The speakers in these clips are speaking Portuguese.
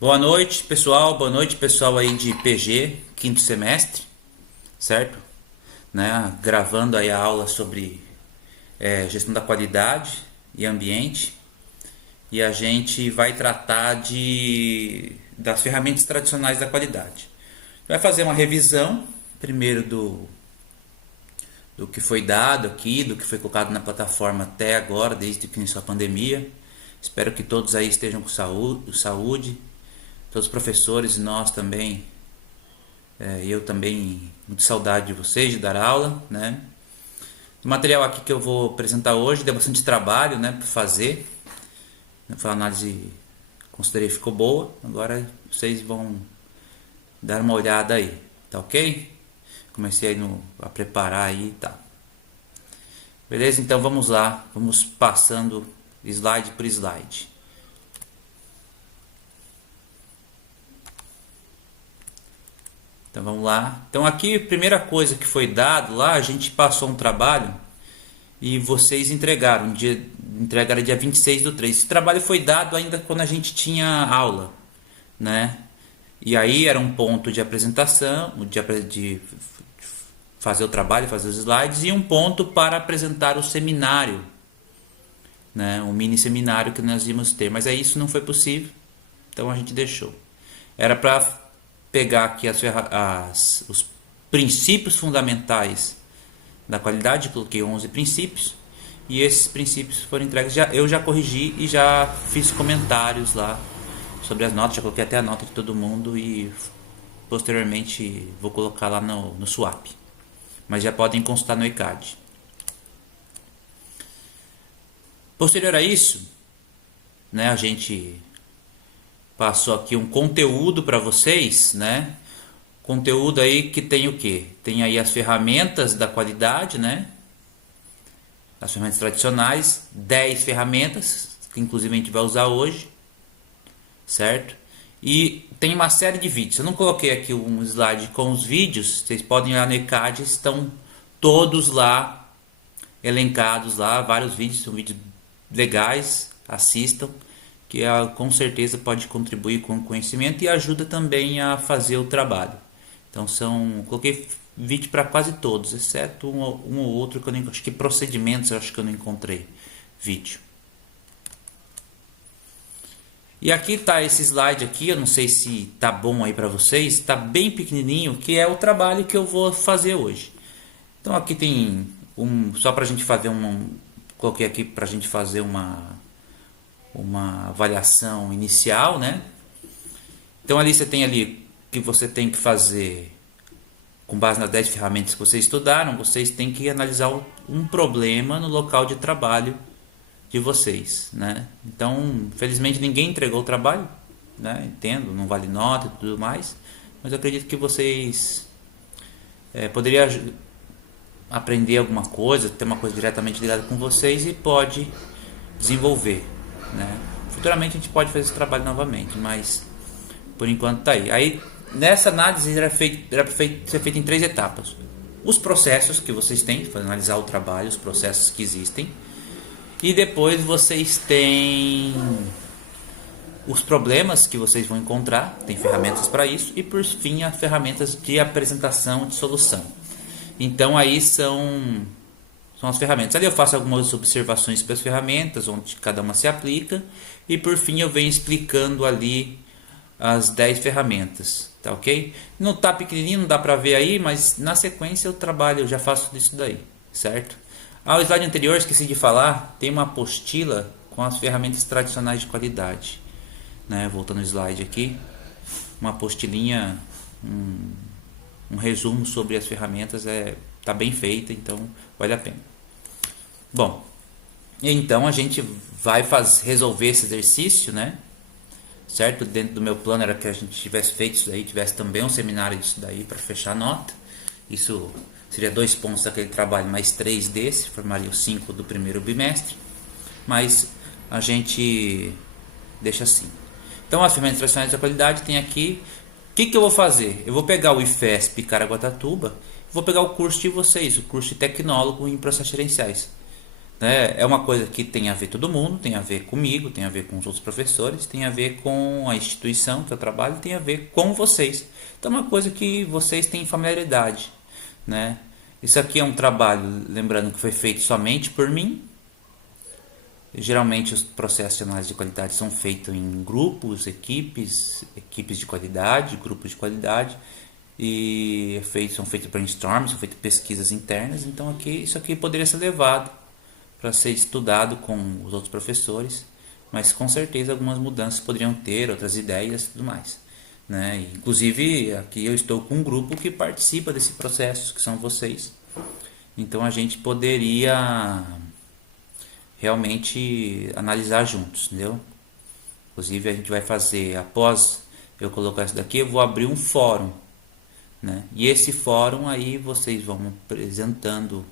Boa noite pessoal aí de PG, quinto semestre, certo? Né? Gravando aí a aula sobre gestão da qualidade e ambiente. E a gente vai tratar das ferramentas tradicionais da qualidade. Vai fazer uma revisão, primeiro do que foi dado aqui, do que foi colocado na plataforma até agora, desde que iniciou a pandemia. Espero que todos aí estejam com saúde, todos os professores e nós também. Eu também, muito saudade de vocês, de dar aula, né? O material aqui que eu vou apresentar hoje deu bastante trabalho, né, para fazer. Foi uma análise, considerei ficou boa. Agora vocês vão dar uma olhada aí, tá ok? Comecei aí a preparar aí e tá. Beleza? Então vamos lá, vamos passando slide por slide. Então vamos lá. Então aqui a primeira coisa que foi dado lá, a gente passou um trabalho e vocês entregaram dia 26/3. Esse trabalho foi dado ainda quando a gente tinha aula, né? E aí era um ponto de apresentação, de fazer o trabalho, fazer os slides, e um ponto para apresentar o seminário, né? O mini seminário que nós íamos ter, mas aí isso não foi possível, então a gente deixou. Era para pegar aqui os princípios fundamentais da qualidade, coloquei 11 princípios, e esses princípios foram entregues. Eu já corrigi e já fiz comentários lá sobre as notas, já coloquei até a nota de todo mundo e posteriormente vou colocar lá no Swap. Mas já podem consultar no ECAD. Posterior a isso, né, a gente passou aqui um conteúdo para vocês, né? Conteúdo aí que tem o quê? Tem aí as ferramentas da qualidade, né? As ferramentas tradicionais, 10 ferramentas, que inclusive a gente vai usar hoje, certo? E tem uma série de vídeos. Eu não coloquei aqui um slide com os vídeos, vocês podem olhar no ECAD, estão todos lá, elencados lá, vários vídeos, são vídeos legais, assistam, que com certeza pode contribuir com o conhecimento e ajuda também a fazer o trabalho. Então coloquei vídeo para quase todos, exceto um ou outro que eu não, acho que procedimentos eu acho que eu não encontrei vídeo. E aqui está esse slide aqui, eu não sei se tá bom aí para vocês, está bem pequenininho, que é o trabalho que eu vou fazer hoje. Então aqui tem só para a gente fazer coloquei aqui para a gente fazer uma avaliação inicial, né? Então ali você tem ali que você tem que fazer com base nas 10 ferramentas que vocês estudaram, vocês têm que analisar um problema no local de trabalho de vocês, né? Então, felizmente ninguém entregou o trabalho, né? Entendo, não vale nota e tudo mais, mas eu acredito que vocês poderiam aprender alguma coisa, ter uma coisa diretamente ligada com vocês e pode desenvolver, né? Futuramente a gente pode fazer esse trabalho novamente, mas por enquanto tá aí. Aí nessa análise era ser feita em 3 etapas: os processos que vocês têm para analisar o trabalho, os processos que existem, e depois vocês têm os problemas que vocês vão encontrar, tem ferramentas para isso, e por fim as ferramentas de apresentação de solução. Então aí são as ferramentas. Ali eu faço algumas observações para as ferramentas, onde cada uma se aplica, e por fim eu venho explicando ali as 10 ferramentas, tá ok? Não tá pequenininho, não dá para ver aí, mas na sequência eu trabalho, eu já faço isso daí, certo? O slide anterior, esqueci de falar, tem uma apostila com as ferramentas tradicionais de qualidade, né? Voltando ao slide aqui, uma apostilinha, um resumo sobre as ferramentas, tá bem feita, então vale a pena. Bom, então a gente vai resolver esse exercício, né? Certo? Dentro do meu plano era que a gente tivesse feito isso daí, tivesse também um seminário disso daí para fechar a nota. Isso seria 2 pontos daquele trabalho, mais 3 desse, formaria os 5 do primeiro bimestre. Mas a gente deixa assim. Então as ferramentas tradicionais da qualidade tem aqui. O que eu vou fazer? Eu vou pegar o IFESP Caraguatatuba, vou pegar o curso de vocês, o curso de tecnólogo em processos gerenciais. né? É uma coisa que tem a ver todo mundo, tem a ver comigo, tem a ver com os outros professores, tem a ver com a instituição que eu trabalho, tem a ver com vocês. Então é uma coisa que vocês têm familiaridade, né? Isso aqui é um trabalho, lembrando que foi feito somente por mim. Geralmente os processos de análise de qualidade são feitos em grupos, equipes de qualidade, grupos de qualidade, e são feitos brainstorms, são feitas pesquisas internas. Então isso aqui poderia ser levado para ser estudado com os outros professores, mas com certeza algumas mudanças poderiam ter, outras ideias e tudo mais, né? Inclusive aqui eu estou com um grupo que participa desse processo, que são vocês. Então a gente poderia realmente analisar juntos, entendeu? Inclusive a gente vai fazer, após eu colocar isso daqui, eu vou abrir um fórum, né? E esse fórum aí vocês vão apresentando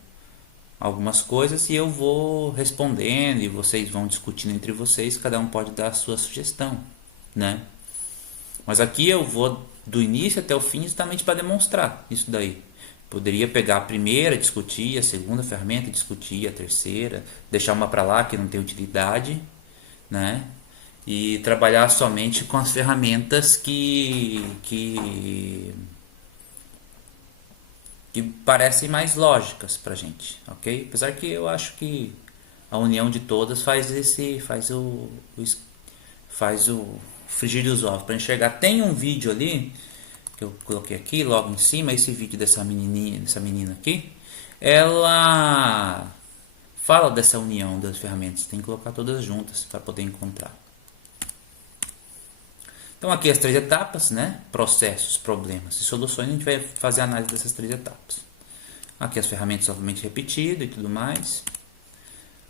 algumas coisas e eu vou respondendo e vocês vão discutindo entre vocês, cada um pode dar a sua sugestão, né? Mas aqui eu vou do início até o fim justamente para demonstrar isso daí. Poderia pegar a primeira, discutir a segunda ferramenta, discutir a terceira, deixar uma para lá que não tem utilidade, né? E trabalhar somente com as ferramentas que parecem mais lógicas pra gente, ok? Apesar que eu acho que a união de todas faz o frigir dos ovos para enxergar. Tem um vídeo ali que eu coloquei aqui logo em cima, esse vídeo dessa menina aqui, ela fala dessa união das ferramentas, tem que colocar todas juntas para poder encontrar. Então aqui as 3 etapas, né? Processos, problemas e soluções, a gente vai fazer a análise dessas 3 etapas. Aqui as ferramentas obviamente repetidas e tudo mais.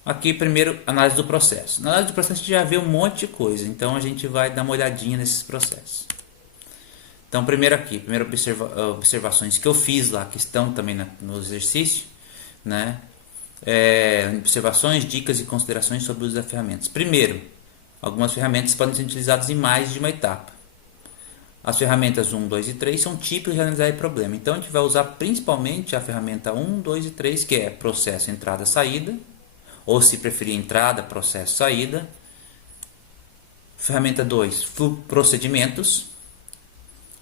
Aqui primeiro análise do processo. Na análise do processo a gente já vê um monte de coisa, então a gente vai dar uma olhadinha nesses processos. Então primeiro observações que eu fiz lá, que estão também no exercício, né? Observações, dicas e considerações sobre o uso das ferramentas. Primeiro, algumas ferramentas podem ser utilizadas em mais de uma etapa. As ferramentas 1, 2 e 3 são tipos de analisar problema. Então a gente vai usar principalmente a ferramenta 1, 2 e 3, que é processo, entrada, saída, ou se preferir entrada, processo, saída. Ferramenta 2, procedimentos,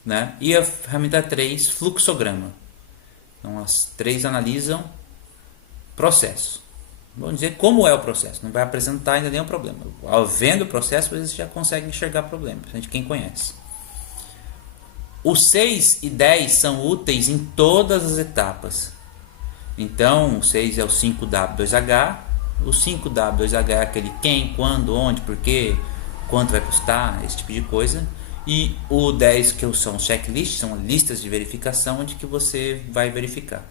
né? E a ferramenta 3, fluxograma. Então as 3 analisam processo. Vamos dizer como é o processo, não vai apresentar ainda nenhum problema. Vendo o processo, você já consegue enxergar problema, principalmente quem conhece. Os 6 e 10 são úteis em todas as etapas. Então, o 6 é o 5W2H, o 5W2H é aquele quem, quando, onde, porquê, quanto vai custar, esse tipo de coisa. E o 10 que são checklists, são listas de verificação onde que você vai verificar.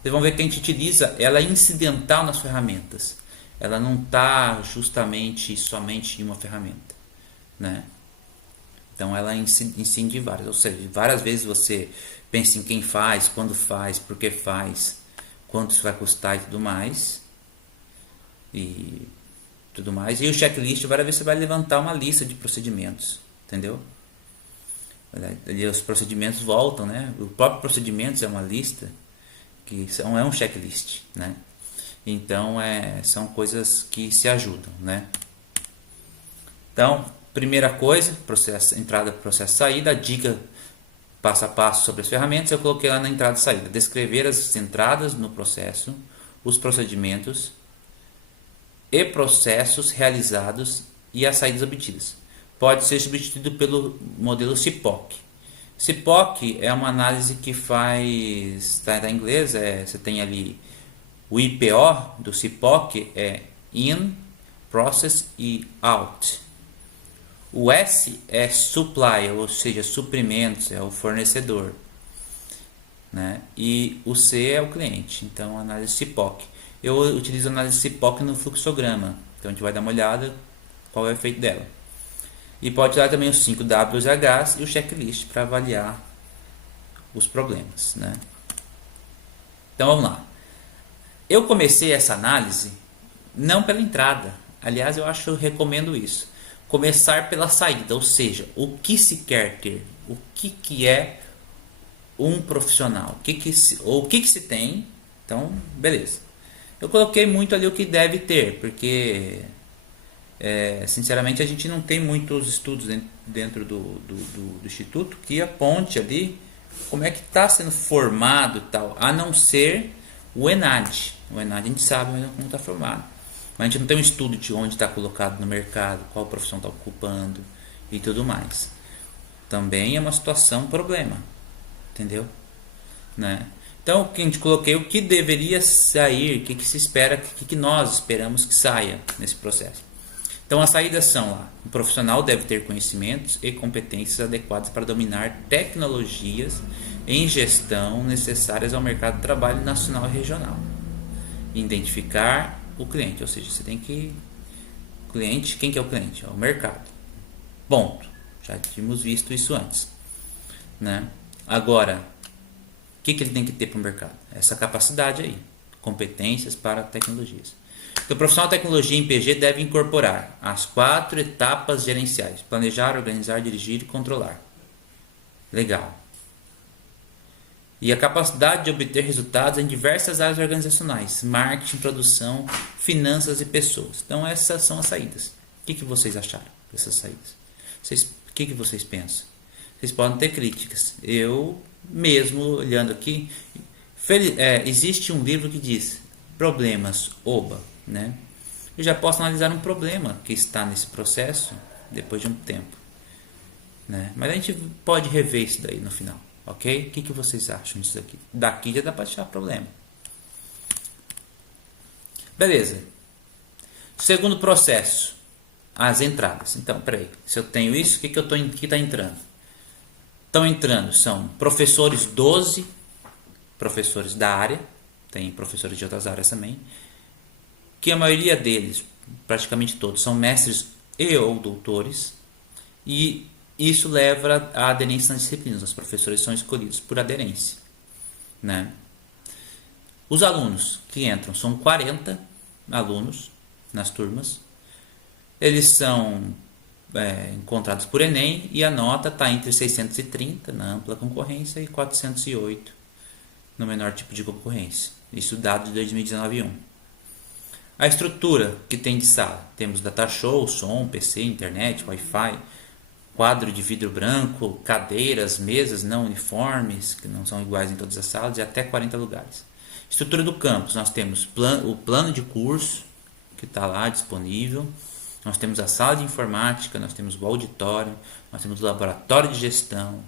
Vocês vão ver que a gente utiliza ela incidental nas ferramentas. Ela não está justamente somente em uma ferramenta, né? Então ela incide em várias. Ou seja, várias vezes você pensa em quem faz, quando faz, por que faz, quanto isso vai custar e tudo mais. E o checklist, várias vezes você vai levantar uma lista de procedimentos, entendeu? Ali os procedimentos voltam, né? O próprio procedimento é uma lista que é um checklist, né? Então são coisas que se ajudam, né? Então, primeira coisa, processo, entrada, processo, saída, a dica passo a passo sobre as ferramentas, eu coloquei lá na entrada e saída, descrever as entradas no processo, os procedimentos e processos realizados e as saídas obtidas. Pode ser substituído pelo modelo CIPOC. CIPOC é uma análise que faz, está em inglês, você tem ali o IPO do CIPOC é In, Process e Out. O S é Supply, ou seja, suprimentos, é o fornecedor, né? E o C é o cliente, então análise CIPOC. Eu utilizo a análise CIPOC no fluxograma, então a gente vai dar uma olhada qual é o efeito dela. E pode usar também os 5 WHs e o checklist para avaliar os problemas, né? Então vamos lá. Eu comecei essa análise não pela entrada. Aliás, eu recomendo isso. Começar pela saída, ou seja, o que se quer ter, o que é um profissional, o que se tem. Então, beleza. Eu coloquei muito ali o que deve ter, porque sinceramente a gente não tem muitos estudos dentro do Instituto que aponte ali como é que está sendo formado e tal, a não ser o ENAD. O ENAD a gente sabe como está formado, mas a gente não tem um estudo de onde está colocado no mercado, qual profissão está ocupando e tudo mais. Também é uma situação, um problema, entendeu? Né? Então, o que a gente coloquei, o que deveria sair, o que se espera, o que nós esperamos que saia nesse processo. Então, as saídas são lá: o profissional deve ter conhecimentos e competências adequadas para dominar tecnologias em gestão necessárias ao mercado de trabalho nacional e regional. Identificar o cliente, ou seja, você tem que... Cliente, quem que é o cliente? É o mercado. Ponto. Já tínhamos visto isso antes, né? Agora, o que ele tem que ter para o mercado? Essa capacidade aí, competências para tecnologias. Então, o profissional de tecnologia em PG deve incorporar as 4 etapas gerenciais: planejar, organizar, dirigir e controlar. Legal. E a capacidade de obter resultados em diversas áreas organizacionais: marketing, produção, finanças e pessoas. Então, essas são as saídas. O que vocês acharam dessas saídas? O que vocês pensam? Vocês podem ter críticas. Eu mesmo, olhando aqui, existe um livro que diz problemas, oba, né? Eu já posso analisar um problema que está nesse processo depois de um tempo, né? Mas a gente pode rever isso daí no final, ok? O que vocês acham disso daqui? Daqui já dá para achar problema. Beleza. Segundo processo, as entradas. Então, peraí, se eu tenho isso, o que está entrando? Estão entrando, são professores 12, professores da área, tem professores de outras áreas também, que a maioria deles, praticamente todos, são mestres e ou doutores, e isso leva à aderência nas disciplinas. Os professores são escolhidos por aderência, né? Os alunos que entram são 40 alunos nas turmas. Eles são encontrados por Enem, e a nota está entre 630 na ampla concorrência e 408 no menor tipo de concorrência. Isso dado de 2019-1. A estrutura que tem de sala: temos data show, som, PC, internet, Wi-Fi, quadro de vidro branco, cadeiras, mesas não uniformes, que não são iguais em todas as salas, e até 40 lugares. Estrutura do campus: nós temos o plano de curso, que está lá disponível. Nós temos a sala de informática, nós temos o auditório, nós temos o laboratório de gestão,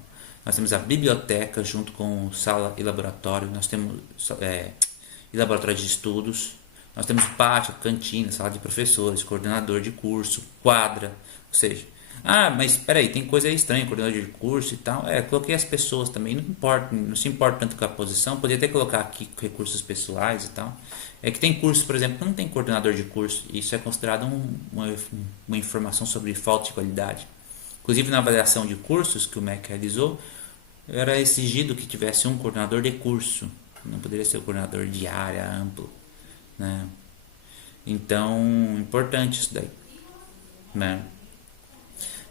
nós temos a biblioteca junto com sala e laboratório, nós temos e laboratório de estudos, nós temos pátio, cantina, sala de professores, coordenador de curso, quadra. Ou seja, mas espera aí, tem coisa aí estranha, coordenador de curso e tal. Coloquei as pessoas também, não se importa tanto com a posição, poderia até colocar aqui recursos pessoais e tal. É que tem cursos, por exemplo, que não tem coordenador de curso, e isso é considerado uma informação sobre falta de qualidade. Inclusive, na avaliação de cursos que o MEC realizou, era exigido que tivesse um coordenador de curso, não poderia ser o coordenador de área amplo, né? Então, importante isso daí, né?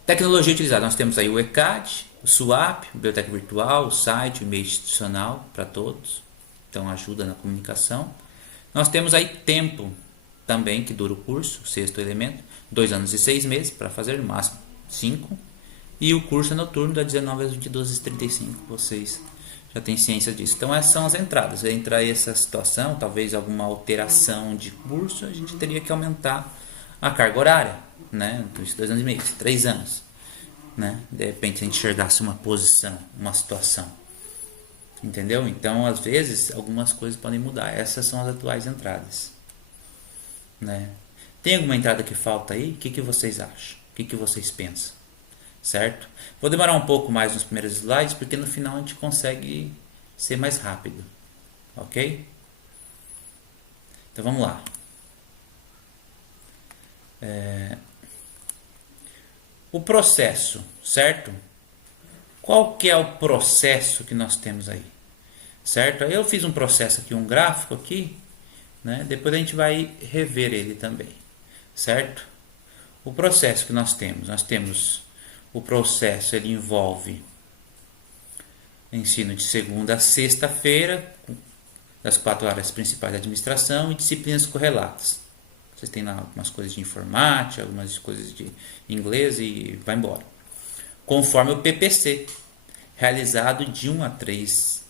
Tecnologia utilizada: nós temos aí o ECAD, o SWAP, biblioteca virtual, o site, o e-mail institucional para todos, então ajuda na comunicação. Nós temos aí tempo também que dura o curso, o sexto elemento, 2 anos e 6 meses para fazer, no máximo 5. E o curso é noturno, das 19 às 22h35. Vocês já têm ciência disso. Então, essas são as entradas. Entra essa situação, talvez alguma alteração de curso, a gente teria que aumentar a carga horária, né? Então, 2 anos e meio, 3 anos, né? De repente, se a gente enxergasse uma posição, uma situação. Entendeu? Então, às vezes, algumas coisas podem mudar. Essas são as atuais entradas, né? Tem alguma entrada que falta aí? O que vocês acham? O que vocês pensam? Certo? Vou demorar um pouco mais nos primeiros slides, porque no final a gente consegue ser mais rápido. Ok? Então, vamos lá. O processo, certo? Qual que é o processo que nós temos aí? Certo? Eu fiz um processo aqui, um gráfico aqui, né? Depois a gente vai rever ele também, certo? O processo que nós temos o processo, ele envolve ensino de segunda a sexta-feira, das 4 áreas principais da administração e disciplinas correlatas. Vocês têm lá algumas coisas de informática, algumas coisas de inglês e vai embora. Conforme o PPC, realizado de 1 a 3,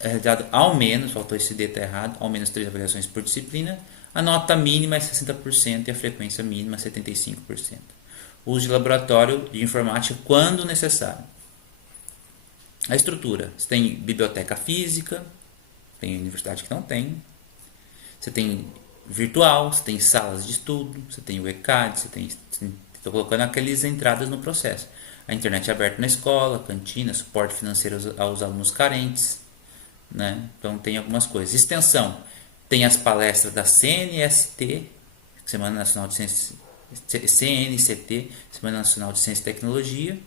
realizado ao menos, faltou esse D, tá errado, ao menos 3 avaliações por disciplina, a nota mínima é 60% e a frequência mínima é 75%. Uso de laboratório de informática quando necessário. A estrutura, você tem biblioteca física, tem universidade que não tem, você tem virtual, você tem salas de estudo, você tem o ECAD, estou colocando aquelas entradas no processo. A internet é aberta na escola, cantina, suporte financeiro aos alunos carentes, né? Então tem algumas coisas. Extensão, tem as palestras da CNST, Semana Nacional de Ciência, CNCT, Semana Nacional de Ciência e Tecnologia.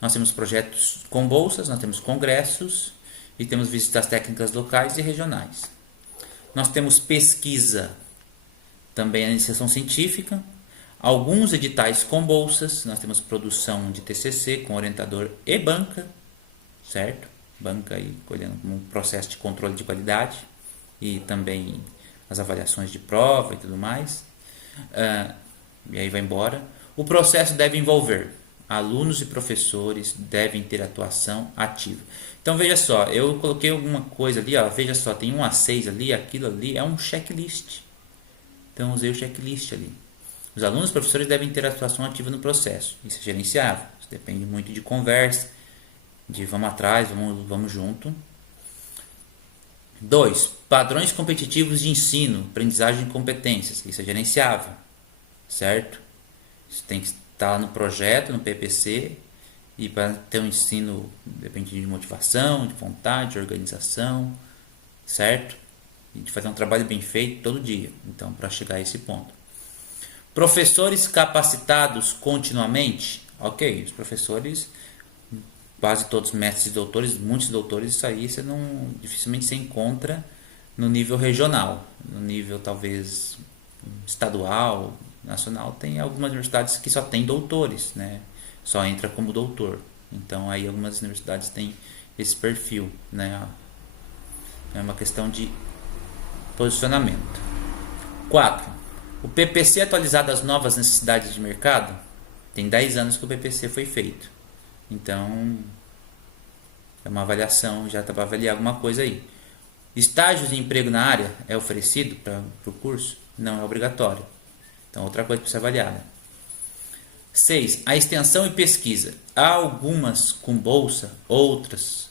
Nós temos projetos com bolsas, nós temos congressos e temos visitas técnicas locais e regionais. Nós temos pesquisa, também a iniciação científica, alguns editais com bolsas, nós temos produção de TCC com orientador e banca, certo? Banca aí olhando como um processo de controle de qualidade e também as avaliações de prova e tudo mais. E aí vai embora. O processo deve envolver alunos e professores, devem ter atuação ativa. Então veja só, eu coloquei alguma coisa ali, ó, veja só, tem 1 a 6 ali, aquilo ali é um checklist. Então usei o checklist ali. Os alunos e professores devem ter atuação ativa no processo. Isso é gerenciável. Isso depende muito de conversa, de vamos atrás, vamos junto. 2. Padrões competitivos de ensino, aprendizagem e competências. Isso é gerenciável, certo? Isso tem que estar no projeto, no PPC, e para ter um ensino depende de motivação, de vontade, de organização, certo? E de fazer um trabalho bem feito todo dia. Então, para chegar a esse ponto. Professores capacitados continuamente. Ok, os professores, quase todos mestres e doutores, muitos doutores, isso aí você não, dificilmente se encontra no nível regional. No nível talvez estadual, nacional, tem algumas universidades que só tem doutores, né? Só entra como doutor. Então aí algumas universidades têm esse perfil, né? É uma questão de posicionamento. 4. O PPC atualizado às novas necessidades de mercado. Tem 10 anos que o PPC foi feito. Então é uma avaliação, já está para avaliar alguma coisa aí. Estágios de emprego na área é oferecido para o curso? Não é obrigatório. Então outra coisa para ser avaliada. 6. A extensão e pesquisa. Há algumas com bolsa, outras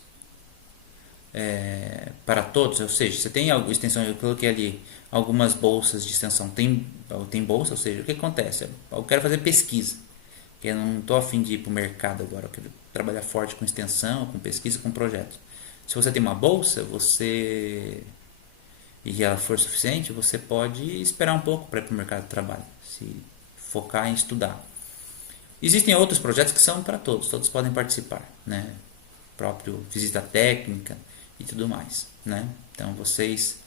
para todos. Ou seja, você tem extensão, eu coloquei ali algumas bolsas de extensão. Tem bolsa, ou seja, o que acontece? Eu quero fazer pesquisa. Eu não estou a fim de ir para o mercado agora. Eu quero trabalhar forte com extensão, com pesquisa, com projetos. Se você tem uma bolsa, e ela for suficiente, você pode esperar um pouco para ir para o mercado de trabalho. Se focar em estudar. Existem outros projetos que são para todos podem participar, né? Próprio visita técnica e tudo mais, né? Então vocês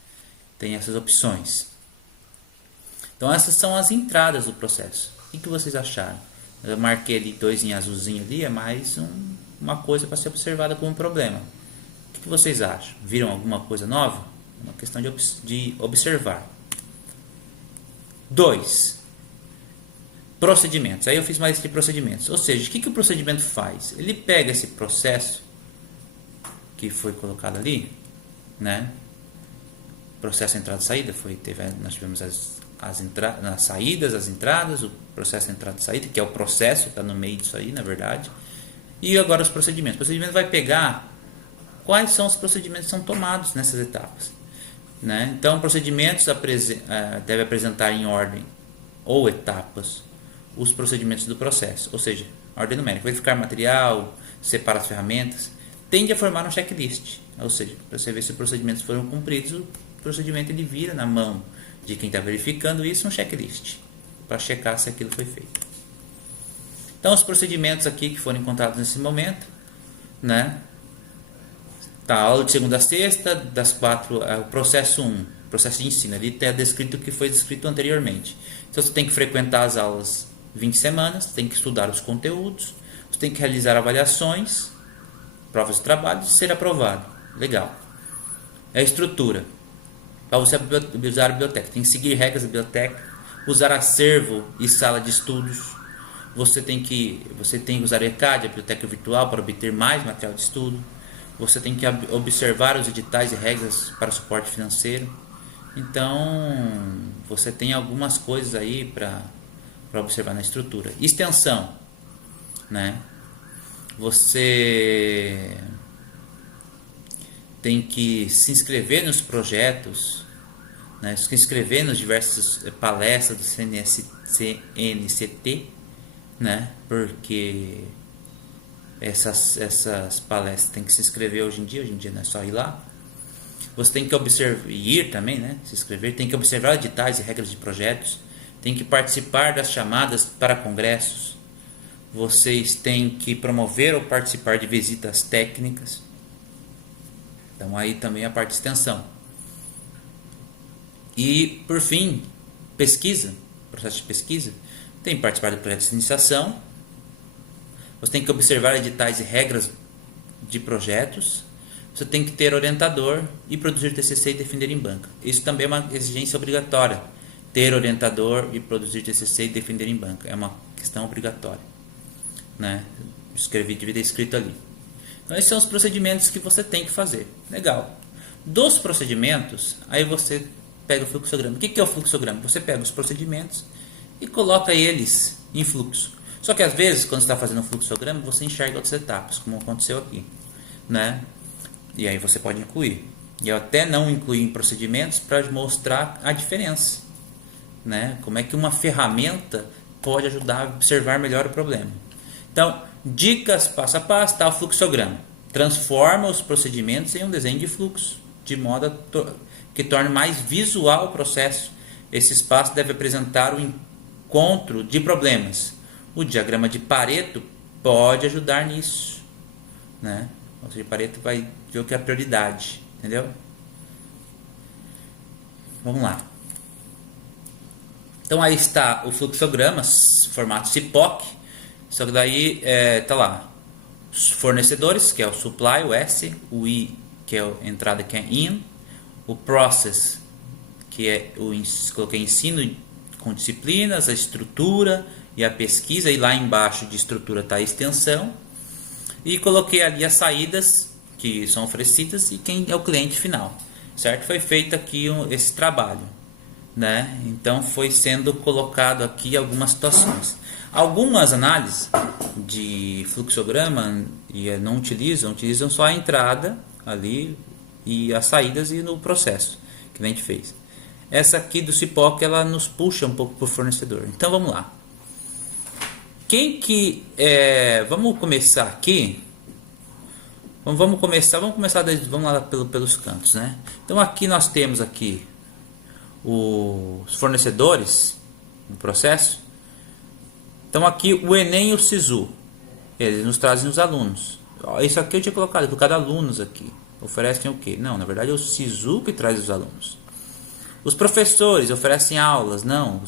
têm essas opções. Então essas são as entradas do processo. O que vocês acharam? Eu marquei ali 2 em azulzinho ali, é mais uma coisa para ser observada como problema. O que vocês acham? Viram alguma coisa nova? É uma questão de observar. 2. Procedimentos. Aí eu fiz mais de procedimentos. Ou seja, o que o procedimento faz? Ele pega esse processo que foi colocado ali, né? Processo entrada e saída, nós tivemos as saídas, as entradas, o processo entrada e saída, que é o processo, está no meio disso aí, na verdade. E agora os procedimentos. O procedimento vai pegar quais são os procedimentos que são tomados nessas etapas, né? Então, procedimentos deve apresentar em ordem ou etapas os procedimentos do processo, ou seja, ordem numérica, verificar material, separar as ferramentas, tende a formar um checklist, ou seja, para você ver se os procedimentos foram cumpridos, o procedimento ele vira na mão de quem está verificando isso um checklist, para checar se aquilo foi feito. Então, os procedimentos aqui que foram encontrados nesse momento, né? Tá, aula de segunda a sexta, das 4, o processo 1, processo de ensino, ali está descrito o que foi descrito anteriormente. Então, você tem que frequentar as aulas 20 semanas, tem que estudar os conteúdos, você tem que realizar avaliações, provas de trabalho e ser aprovado. Legal. É a estrutura. Para você usar a biblioteca, tem que seguir regras da biblioteca, usar acervo e sala de estudos. Você tem que usar o ECAD, a biblioteca virtual, para obter mais material de estudo. Você tem que observar os editais e regras para suporte financeiro. Então, você tem algumas coisas aí para observar na estrutura. Extensão, né? Você tem que se inscrever nos projetos, né? Se inscrever nas diversas palestras do CNCT, né? Porque essas palestras tem que se inscrever hoje em dia não é só ir lá. Você tem que observar, ir também, né? Se inscrever, tem que observar editais e regras de projetos, tem que participar das chamadas para congressos, vocês têm que promover ou participar de visitas técnicas. Então aí também a parte de extensão. E por fim, pesquisa, processo de pesquisa, tem que participar do projeto de iniciação. Você tem que observar editais e regras de projetos. Você tem que ter orientador e produzir TCC e defender em banca. Isso também é uma exigência obrigatória. Ter orientador e produzir TCC e defender em banca. É uma questão obrigatória, né? Escrevi, devia ter escrito ali. Então, esses são os procedimentos que você tem que fazer. Legal. Dos procedimentos, aí você pega o fluxograma. O que é o fluxograma? Você pega os procedimentos e coloca eles em fluxo. Só que às vezes, quando você está fazendo um fluxograma, você enxerga outras etapas, como aconteceu aqui, né? E aí você pode incluir. E eu até não incluí em procedimentos para mostrar a diferença, né? Como é que uma ferramenta pode ajudar a observar melhor o problema. Então, dicas passo a passo, tá o fluxograma. Transforma os procedimentos em um desenho de fluxo, de modo que torne mais visual o processo. Esse espaço deve apresentar o encontro de problemas. O diagrama de Pareto pode ajudar nisso, né? O de Pareto vai ver o que é a prioridade, entendeu? Vamos lá. Então aí está o fluxograma, formato CIPOC. Só que daí tá lá os fornecedores, que é o supply, o S, o I, que é a entrada, que é in, o process, que é coloquei ensino com disciplinas, a estrutura e a pesquisa, e lá embaixo de estrutura está a extensão, e coloquei ali as saídas que são oferecidas e quem é o cliente final, certo? Foi feito aqui esse trabalho, né? Então foi sendo colocado aqui algumas situações. Algumas análises de fluxograma não utilizam só a entrada ali e as saídas e no processo que a gente fez. Essa aqui do CIPOC, ela nos puxa um pouco para o fornecedor. Então vamos lá. Vamos começar aqui. Vamos lá pelos cantos, né? Então aqui nós temos aqui os fornecedores no processo. Então aqui o Enem e o SISU, eles nos trazem os alunos. Isso aqui eu tinha colocado alunos aqui. Oferecem o quê? Não, na verdade é o SISU que traz os alunos. Os professores oferecem aulas. Não,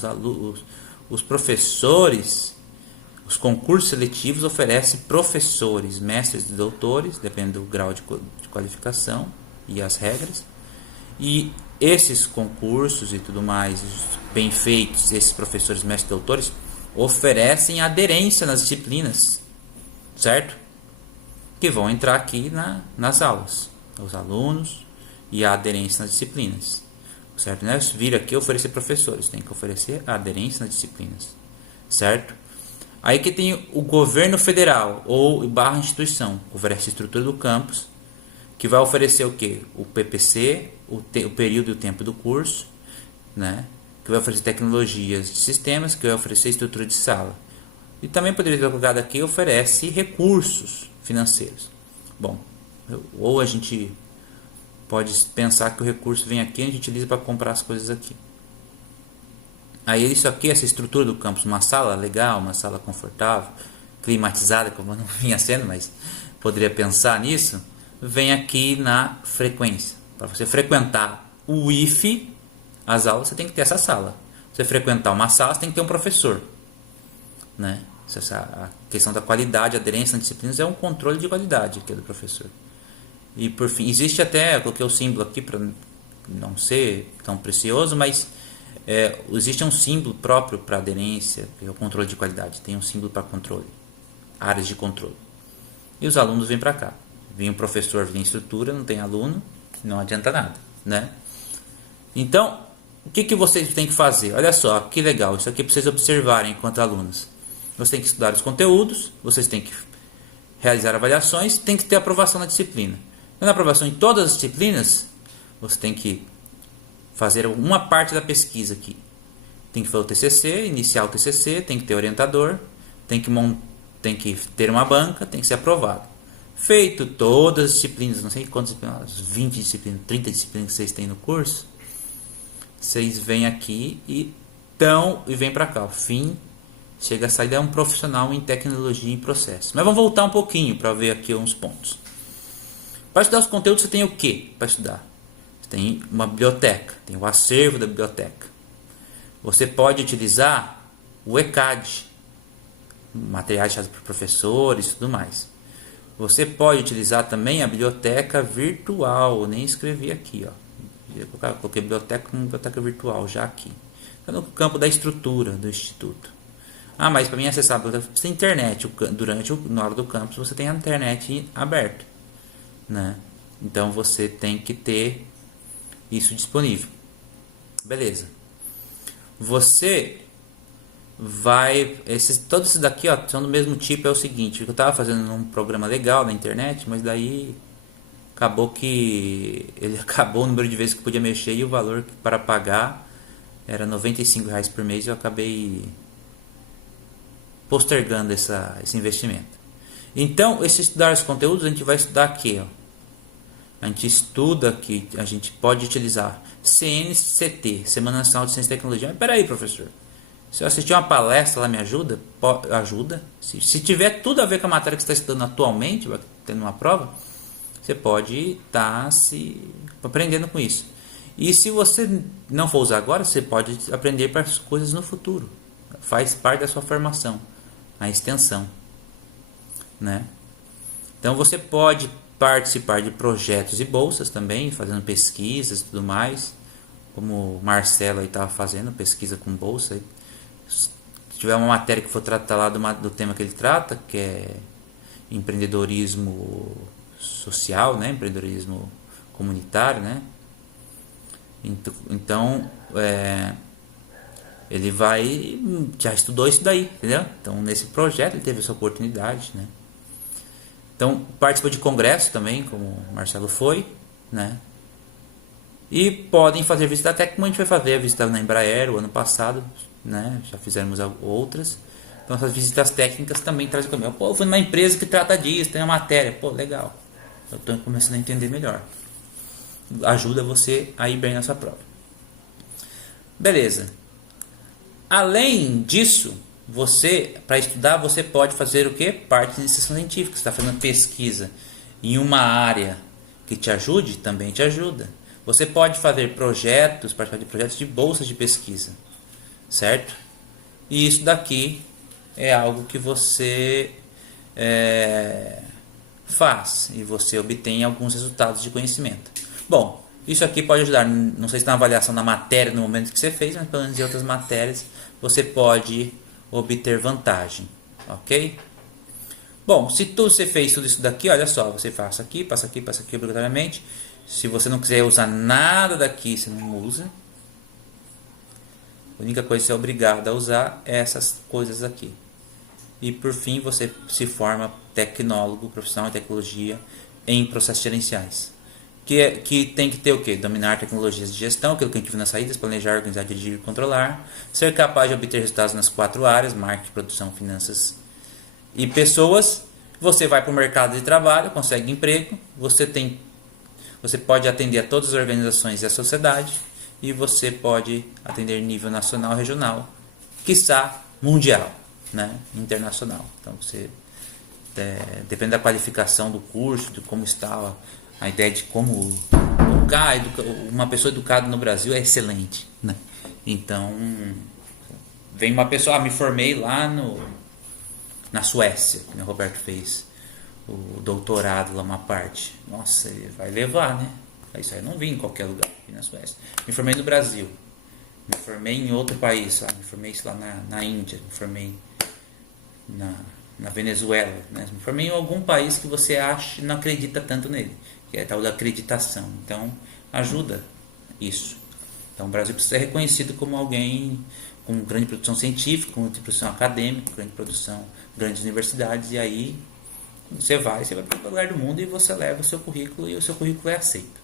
os professores, os concursos seletivos oferecem professores, mestres e doutores, depende do grau de qualificação e as regras. E esses concursos e tudo mais, bem feitos, esses professores, mestres e doutores, oferecem aderência nas disciplinas, certo? Que vão entrar aqui nas aulas, os alunos e a aderência nas disciplinas, certo? Né? Vir aqui oferecer professores, tem que oferecer a aderência nas disciplinas, certo? Aí que tem o governo federal ou barra instituição, oferece a estrutura do campus, que vai oferecer o que? O PPC, o período e o tempo do curso, né? Que vai oferecer tecnologias de sistemas, que vai oferecer estrutura de sala. E também poderia ter colocado aqui, oferece recursos financeiros. Bom, ou a gente pode pensar que o recurso vem aqui e a gente utiliza para comprar as coisas aqui. Aí isso aqui, essa estrutura do campus, uma sala legal, uma sala confortável, climatizada, como não vinha sendo, mas poderia pensar nisso, vem aqui na frequência. Para você frequentar o IFE, as aulas, você tem que ter essa sala. Você frequentar uma sala, você tem que ter um professor, né? A questão da qualidade, a aderência nas disciplinas é um controle de qualidade que é do professor. E por fim, existe até, eu coloquei o símbolo aqui para não ser tão precioso, mas existe um símbolo próprio para aderência, que é o controle de qualidade. Tem um símbolo para controle, áreas de controle. E os alunos vêm para cá. Vem o professor, vem estrutura, não tem aluno, não adianta nada, né? Então, o que vocês têm que fazer? Olha só, que legal, isso aqui é para vocês observarem enquanto alunos. Vocês têm que estudar os conteúdos, vocês têm que realizar avaliações, tem que ter aprovação na disciplina. Na aprovação em todas as disciplinas, você tem que fazer uma parte da pesquisa aqui. Tem que fazer o TCC, iniciar o TCC, tem que ter orientador, tem que ter uma banca, tem que ser aprovado. Feito todas as disciplinas, não sei quantas disciplinas, 20 disciplinas, 30 disciplinas que vocês têm no curso, vocês vêm aqui e vêm para cá. O fim, chega a sair é um profissional em tecnologia e processo. Mas vamos voltar um pouquinho para ver aqui uns pontos. Para estudar os conteúdos, você tem o que para estudar? Você tem uma biblioteca, tem o acervo da biblioteca. Você pode utilizar o ECAD, materiais deixados por professores e tudo mais. Você pode utilizar também a biblioteca virtual. Eu nem escrevi aqui, ó. Eu coloquei biblioteca como biblioteca virtual já aqui. Está no campo da estrutura do instituto. Mas para mim acessar a biblioteca, você tem internet. Na hora do campus, você tem a internet aberta, né? Então você tem que ter isso disponível. Beleza. Você vai... todos esses daqui, ó, são do mesmo tipo. É o seguinte, eu estava fazendo um programa legal na internet, mas daí acabou que ele acabou o número de vezes que podia mexer e o valor para pagar era R$95 por mês. Eu acabei postergando esse investimento. Então, esse estudar os conteúdos, a gente vai estudar aqui, ó. A gente estuda que a gente pode utilizar CNCT, Semana Nacional de Ciência e Tecnologia. Mas peraí, professor, se eu assistir uma palestra lá, me ajuda? Ajuda. Se tiver tudo a ver com a matéria que você está estudando atualmente, vai tendo uma prova, você pode estar se aprendendo com isso. E se você não for usar agora, você pode aprender para as coisas no futuro. Faz parte da sua formação, a extensão, né? Então você pode participar de projetos e bolsas também, fazendo pesquisas e tudo mais, como o Marcelo aí estava fazendo, pesquisa com bolsa. Se tiver uma matéria que for tratar lá do tema que ele trata, que é empreendedorismo social, né? Empreendedorismo comunitário, né? Então, ele já estudou isso daí, entendeu? Então, nesse projeto ele teve essa oportunidade, né? Então, participa de congresso também, como o Marcelo foi, né? E podem fazer visita, até como a gente vai fazer a visita na Embraer o ano passado, né? Já fizemos outras. Então, essas visitas técnicas também trazem comigo. Pô, eu fui numa empresa que trata disso, tem uma matéria. Pô, legal. Eu estou começando a entender melhor. Ajuda você a ir bem nessa prova. Beleza. Além disso, para estudar, você pode fazer o que? Parte de iniciação científica. Você está fazendo pesquisa em uma área que te ajude, também te ajuda. Você pode fazer participar de projetos de bolsas de pesquisa, certo? E isso daqui é algo que você faz e você obtém alguns resultados de conhecimento. Bom, isso aqui pode ajudar, não sei se na avaliação da matéria no momento que você fez, mas pelo menos em outras matérias você pode obter vantagem, ok? Bom, se você fez tudo isso daqui, olha só, você passa aqui obrigatoriamente. Se você não quiser usar nada daqui, você não usa. A única coisa que você é obrigado a usar é essas coisas aqui. E por fim, você se forma tecnólogo, profissional em tecnologia em processos gerenciais. Que tem que ter o quê? Dominar tecnologias de gestão, aquilo que a gente viu nas saídas, planejar, organizar, dirigir e controlar. Ser capaz de obter resultados nas 4 áreas, marketing, produção, finanças e pessoas. Você vai para o mercado de trabalho, consegue emprego, você pode atender a todas as organizações e a sociedade, e você pode atender nível nacional, regional, quiçá mundial, né? Internacional. Então, você depende da qualificação do curso, de como está a ideia de como uma pessoa educada no Brasil é excelente, né? Então, vem uma pessoa, me formei lá na Suécia, que o Roberto fez o doutorado lá, uma parte. Nossa, ele vai levar, né? Isso aí eu não vi em qualquer lugar aqui na Suécia. Me formei no Brasil, me formei em outro país, sabe? Me formei lá na Índia, me formei na Venezuela, né? Me formei em algum país que você acha não acredita tanto nele, que é a tal da acreditação. Então ajuda isso. Então o Brasil precisa ser reconhecido como alguém com grande produção científica, com grande produção acadêmica, grande produção, grandes universidades, e aí você vai para qualquer lugar do mundo e você leva o seu currículo e o seu currículo é aceito,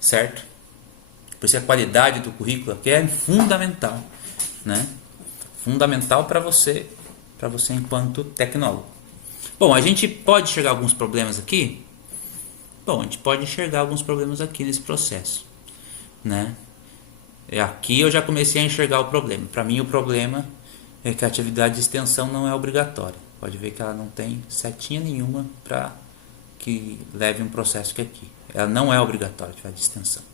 certo? Por isso a qualidade do currículo aqui é fundamental, né? Fundamental para você enquanto tecnólogo. Bom, a gente pode enxergar alguns problemas aqui? Bom, a gente pode enxergar alguns problemas aqui nesse processo, né? Aqui eu já comecei a enxergar o problema. Para mim o problema é que a atividade de extensão não é obrigatória. Pode ver que ela não tem setinha nenhuma para que leve um processo que aqui. Ela não é obrigatória, a atividade de extensão.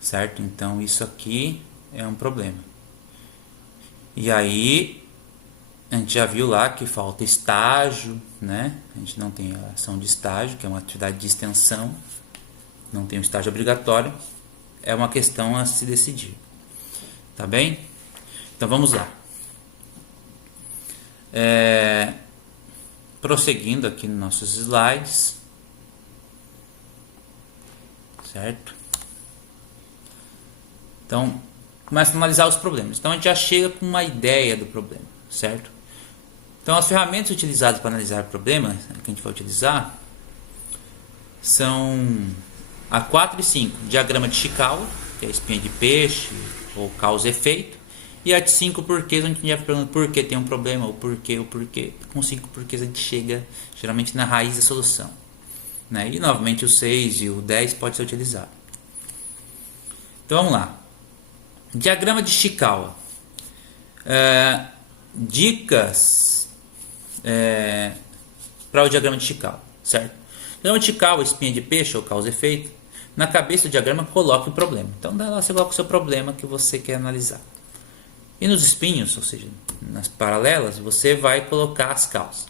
Certo? Então isso aqui é um problema. E aí a gente já viu lá que falta estágio, né? A gente não tem a ação de estágio, que é uma atividade de extensão. Não tem um estágio obrigatório. É uma questão a se decidir. Tá bem? Então vamos lá. Prosseguindo aqui nos nossos slides. Certo? Então, começa a analisar os problemas. Então a gente já chega com uma ideia do problema. Certo? Então as ferramentas utilizadas para analisar problemas, que a gente vai utilizar, são a 4 e 5, diagrama de Chikawa, que é espinha de peixe, ou causa e efeito, e a de 5 porquês, onde a gente já pergunta por que tem um problema, o porquê. Com 5 porquês a gente chega geralmente na raiz da solução, né? E novamente o 6 e o 10 pode ser utilizado. Então vamos lá. Diagrama de Chikawa. Dicas para o diagrama de Chikawa, certo? Diagrama de Chikawa, espinha de peixe ou causa e efeito. Na cabeça do diagrama, coloque o problema. Então, lá você coloca o seu problema que você quer analisar. E nos espinhos, ou seja, nas paralelas, você vai colocar as causas.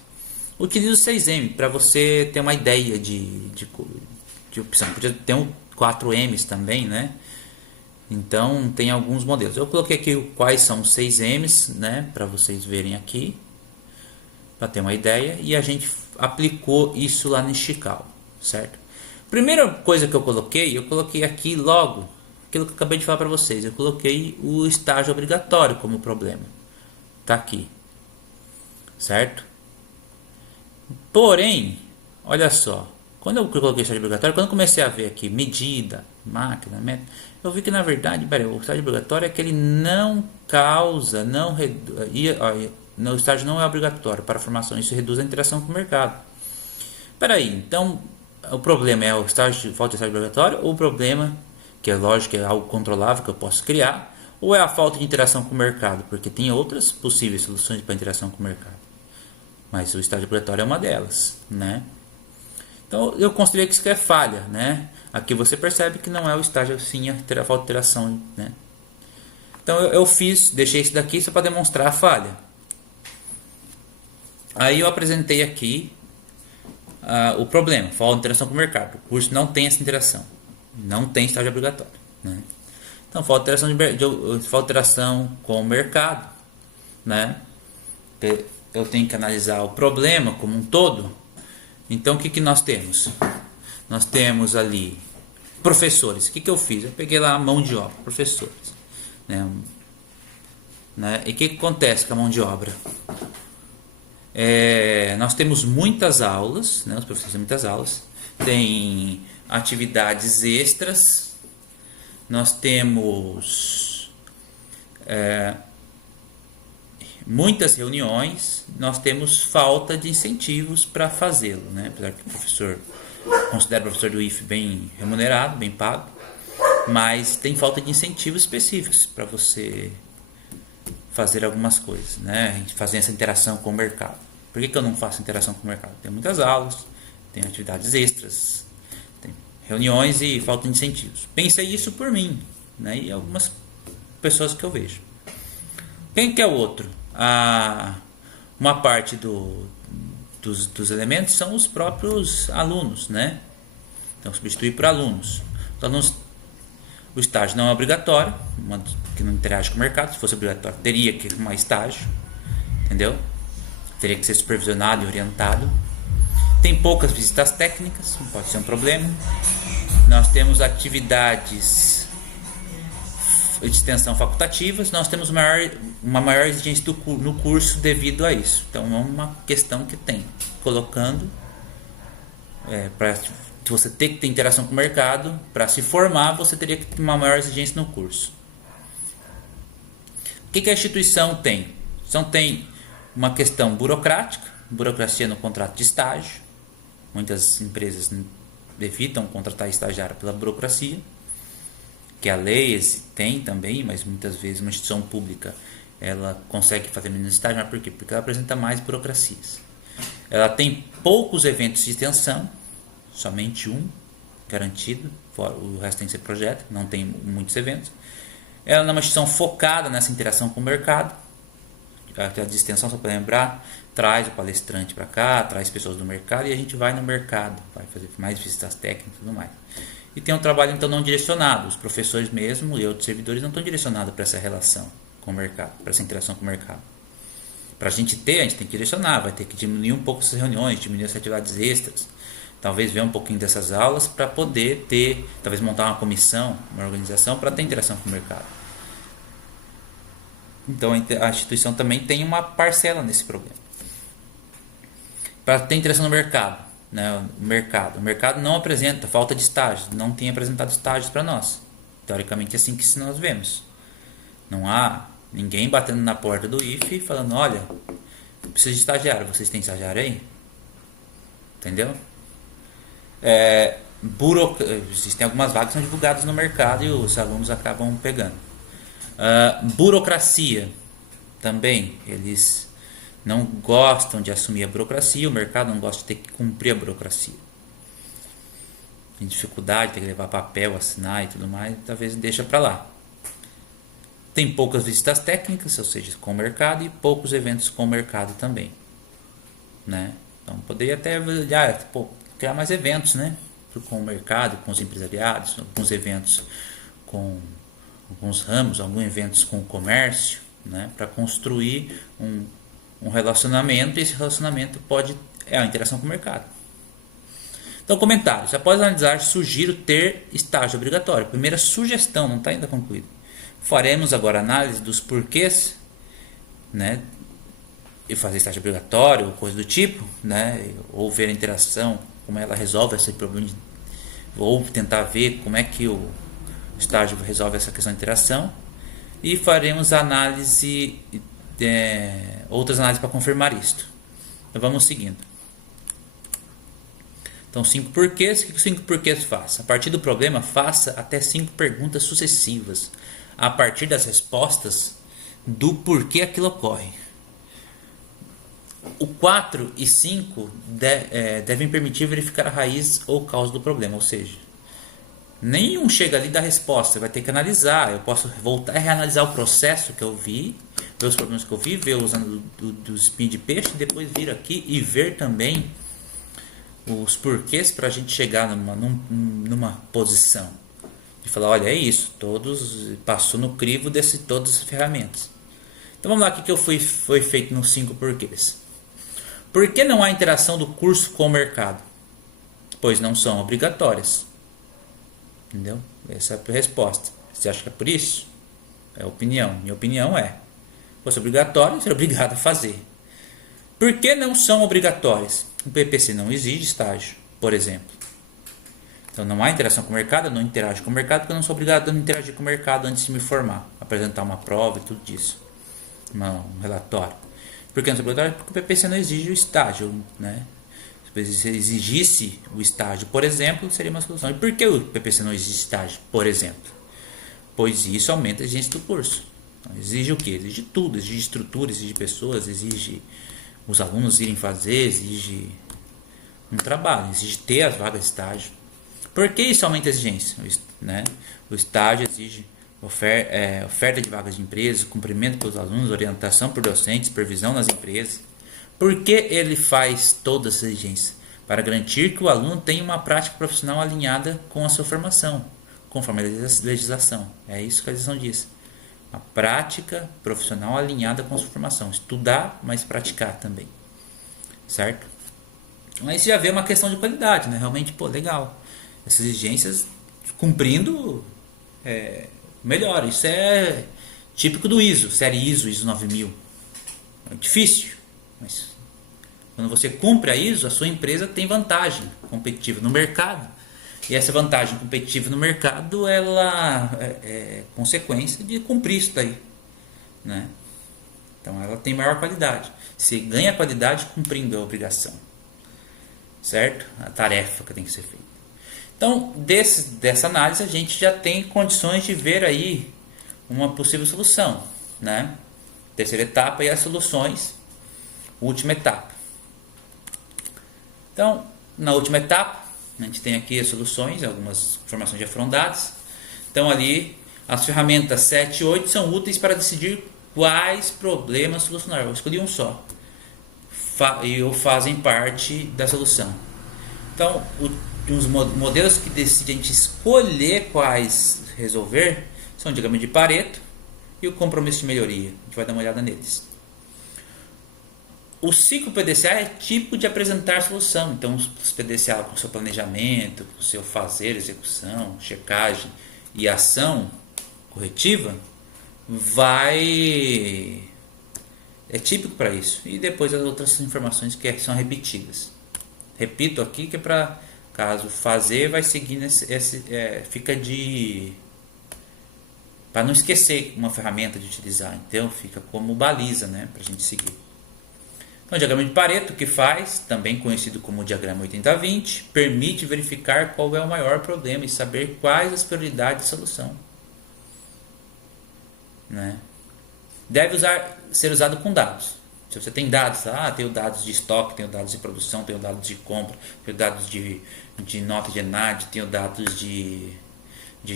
Utilize o 6M para você ter uma ideia de opção. Podia ter 4Ms também, né? Então, tem alguns modelos. Eu coloquei aqui quais são os 6Ms, né? Para vocês verem aqui, para ter uma ideia. E a gente aplicou isso lá no Chikawa, certo? Primeira coisa que eu coloquei aqui logo, aquilo que eu acabei de falar para vocês, eu coloquei o estágio obrigatório como problema. Tá aqui, certo? Porém, olha só, quando eu coloquei estágio obrigatório, quando eu comecei a ver aqui medida, máquina, método, eu vi que na verdade, o estágio obrigatório é que ele não causa, o estágio não é obrigatório para a formação, isso reduz a interação com o mercado. Peraí, então o problema é o estágio, falta de estágio obrigatório, ou o problema, que é lógico, é algo controlável que eu posso criar, ou é a falta de interação com o mercado, porque tem outras possíveis soluções para interação com o mercado, mas o estágio obrigatório é uma delas, né? Então eu considerei que isso é falha, né? Aqui você percebe que não é o estágio, sim, a falta de interação, né? Então eu deixei isso daqui só para demonstrar a falha. Aí eu apresentei aqui o problema, falta de interação com o mercado. O curso não tem essa interação, não tem estágio obrigatório, né? Então falta de interação com o mercado, né? Eu tenho que analisar o problema como um todo. Então o que nós temos? Nós temos ali professores. O que eu fiz? Eu peguei lá a mão de obra, professores, né? E o que acontece com a mão de obra? Nós temos muitas aulas, né? Os professores têm muitas aulas, tem atividades extras, nós temos muitas reuniões, nós temos falta de incentivos para fazê-lo, né? Apesar que o professor, considero o professor do IF bem remunerado, bem pago, mas tem falta de incentivos específicos para você fazer algumas coisas, né? Fazer essa interação com o mercado. Por que eu não faço interação com o mercado? Tem muitas aulas, tem atividades extras, tem reuniões e falta de incentivos. Pensei isso por mim, né? E algumas pessoas que eu vejo. Quem que é o outro? Uma parte dos elementos são os próprios alunos, né? Então, substituir por alunos. Os alunos, o estágio não é obrigatório, que não interage com o mercado. Se fosse obrigatório, teria que arrumar estágio, entendeu? Teria que ser supervisionado e orientado. Tem poucas visitas técnicas, não pode ser um problema. Nós temos atividades de extensão facultativas, nós temos uma maior exigência no curso devido a isso. Então é uma questão que tem, colocando para você ter que ter interação com o mercado, para se formar você teria que ter uma maior exigência no curso. O que a instituição tem? A instituição tem uma questão burocrática, burocracia no contrato de estágio. Muitas empresas evitam contratar estagiário pela burocracia, que a lei tem também, mas muitas vezes uma instituição pública ela consegue fazer menos estágio. Mas por quê? Porque ela apresenta mais burocracias. Ela tem poucos eventos de extensão, somente um garantido, o resto tem que ser projeto, não tem muitos eventos. Ela é uma instituição focada nessa interação com o mercado. A de extensão, só para lembrar, traz o palestrante para cá, traz pessoas do mercado e a gente vai no mercado, vai fazer mais visitas técnicas e tudo mais. E tem um trabalho então não direcionado, os professores mesmo e outros servidores não estão direcionados para essa relação com o mercado, para essa interação com o mercado. Para a gente tem que direcionar, vai ter que diminuir um pouco essas reuniões, diminuir as atividades extras, talvez ver um pouquinho dessas aulas para poder ter, talvez montar uma comissão, uma organização para ter interação com o mercado. Então a instituição também tem uma parcela nesse problema. Para ter interação no mercado, né? O mercado não apresenta, falta de estágios, não tem apresentado estágios para nós. Teoricamente é assim que nós vemos. Não há ninguém batendo na porta do IFE falando, olha, preciso de estagiário, vocês têm estagiário aí? Entendeu? Existem algumas vagas que são divulgadas no mercado e os alunos acabam pegando. Burocracia também, eles não gostam de assumir a burocracia, o mercado não gosta de ter que cumprir a burocracia. Tem dificuldade, tem que levar papel, assinar e tudo mais, talvez deixa para lá. Tem poucas visitas técnicas, ou seja, com o mercado, e poucos eventos com o mercado também, né? Então poderia até criar mais eventos, né? Com o mercado, com os empresariados, alguns eventos com alguns ramos, alguns eventos com o comércio, né? Para construir um relacionamento, e esse relacionamento é a interação com o mercado. Então, comentários. Após analisar, sugiro ter estágio obrigatório. Primeira sugestão, não está ainda concluído. Faremos agora análise dos porquês, né? E fazer estágio obrigatório, ou coisa do tipo, né? Ou ver a interação, como ela resolve esse problema, ou tentar ver como é que o estágio resolve essa questão de interação. E faremos outras análises para confirmar isto. Então vamos seguindo. Então 5 porquês. O que os 5 porquês faz? A partir do problema, faça até 5 perguntas sucessivas. A partir das respostas do porquê aquilo ocorre. O 4 e 5 devem permitir verificar a raiz ou causa do problema. Ou seja, nenhum chega ali da resposta, vai ter que analisar. Eu posso voltar a reanalisar o processo que eu vi, ver os problemas que eu vi, ver usando do espinho de peixe, depois vir aqui e ver também os porquês para a gente chegar numa posição de falar, olha, é isso, passou no crivo de todas as ferramentas. Então vamos lá, o que foi feito nos 5 porquês. Por que não há interação do curso com o mercado? Pois não são obrigatórias. Entendeu? Essa é a resposta. Você acha que é por isso? É opinião. Minha opinião é: se fosse obrigatório, seria obrigado a fazer. Por que não são obrigatórias? O PPC não exige estágio, por exemplo. Então não há interação com o mercado, eu não interajo com o mercado porque eu não sou obrigado a interagir com o mercado antes de me formar, apresentar uma prova e tudo disso, um relatório. Por que não sou obrigatório? Porque o PPC não exige o estágio, né? Se exigisse o estágio, por exemplo, seria uma solução. E por que o PPC não exige estágio, por exemplo? Pois isso aumenta a exigência do curso. Então, exige o quê? Exige tudo, exige estrutura, exige pessoas, exige os alunos irem fazer, exige um trabalho, exige ter as vagas de estágio. Por que isso aumenta a exigência? Né? O estágio exige oferta de vagas de empresas, cumprimento pelos alunos, orientação por docentes, supervisão nas empresas. Por que ele faz todas as exigências? Para garantir que o aluno tenha uma prática profissional alinhada com a sua formação, conforme a legislação. É isso que a legislação diz. A prática profissional alinhada com a sua formação. Estudar, mas praticar também. Certo? Mas já vê uma questão de qualidade, né? Realmente, pô, legal. Essas exigências cumprindo melhor. Isso é típico do ISO, série ISO, ISO 9000. É difícil, mas quando você cumpre a ISO, a sua empresa tem vantagem competitiva no mercado. E essa vantagem competitiva no mercado, ela é consequência de cumprir isso daí, né? Então ela tem maior qualidade. Você ganha qualidade cumprindo a obrigação, certo? A tarefa que tem que ser feita. Então, dessa análise, a gente já tem condições de ver aí uma possível solução, né? Terceira etapa e as soluções, última etapa. Então, na última etapa, a gente tem aqui as soluções, algumas informações já foram dadas. Então, ali, as ferramentas 7 e 8 são úteis para decidir quais problemas solucionar. Eu escolhi um só. E fazem parte da solução. Então, os modelos que decidem a gente escolher quais resolver são o diagrama de Pareto e o compromisso de melhoria. A gente vai dar uma olhada neles. O ciclo PDCA é tipo de apresentar solução. Então, os PDCA com o seu planejamento, com o seu fazer, execução, checagem e ação corretiva, é típico para isso. E depois as outras informações que são repetidas. Repito aqui que é para, caso fazer, vai seguindo fica de... para não esquecer uma ferramenta de utilizar. Então, fica como baliza, né, para a gente seguir. Então, o diagrama de Pareto, que faz, também conhecido como diagrama 80-20, permite verificar qual é o maior problema e saber quais as prioridades de solução, né? Deve ser usado com dados. Se você tem dados, tenho dados de estoque, tenho dados de produção, tenho dados de compra, tenho dados de nota de ENAD, tenho dados de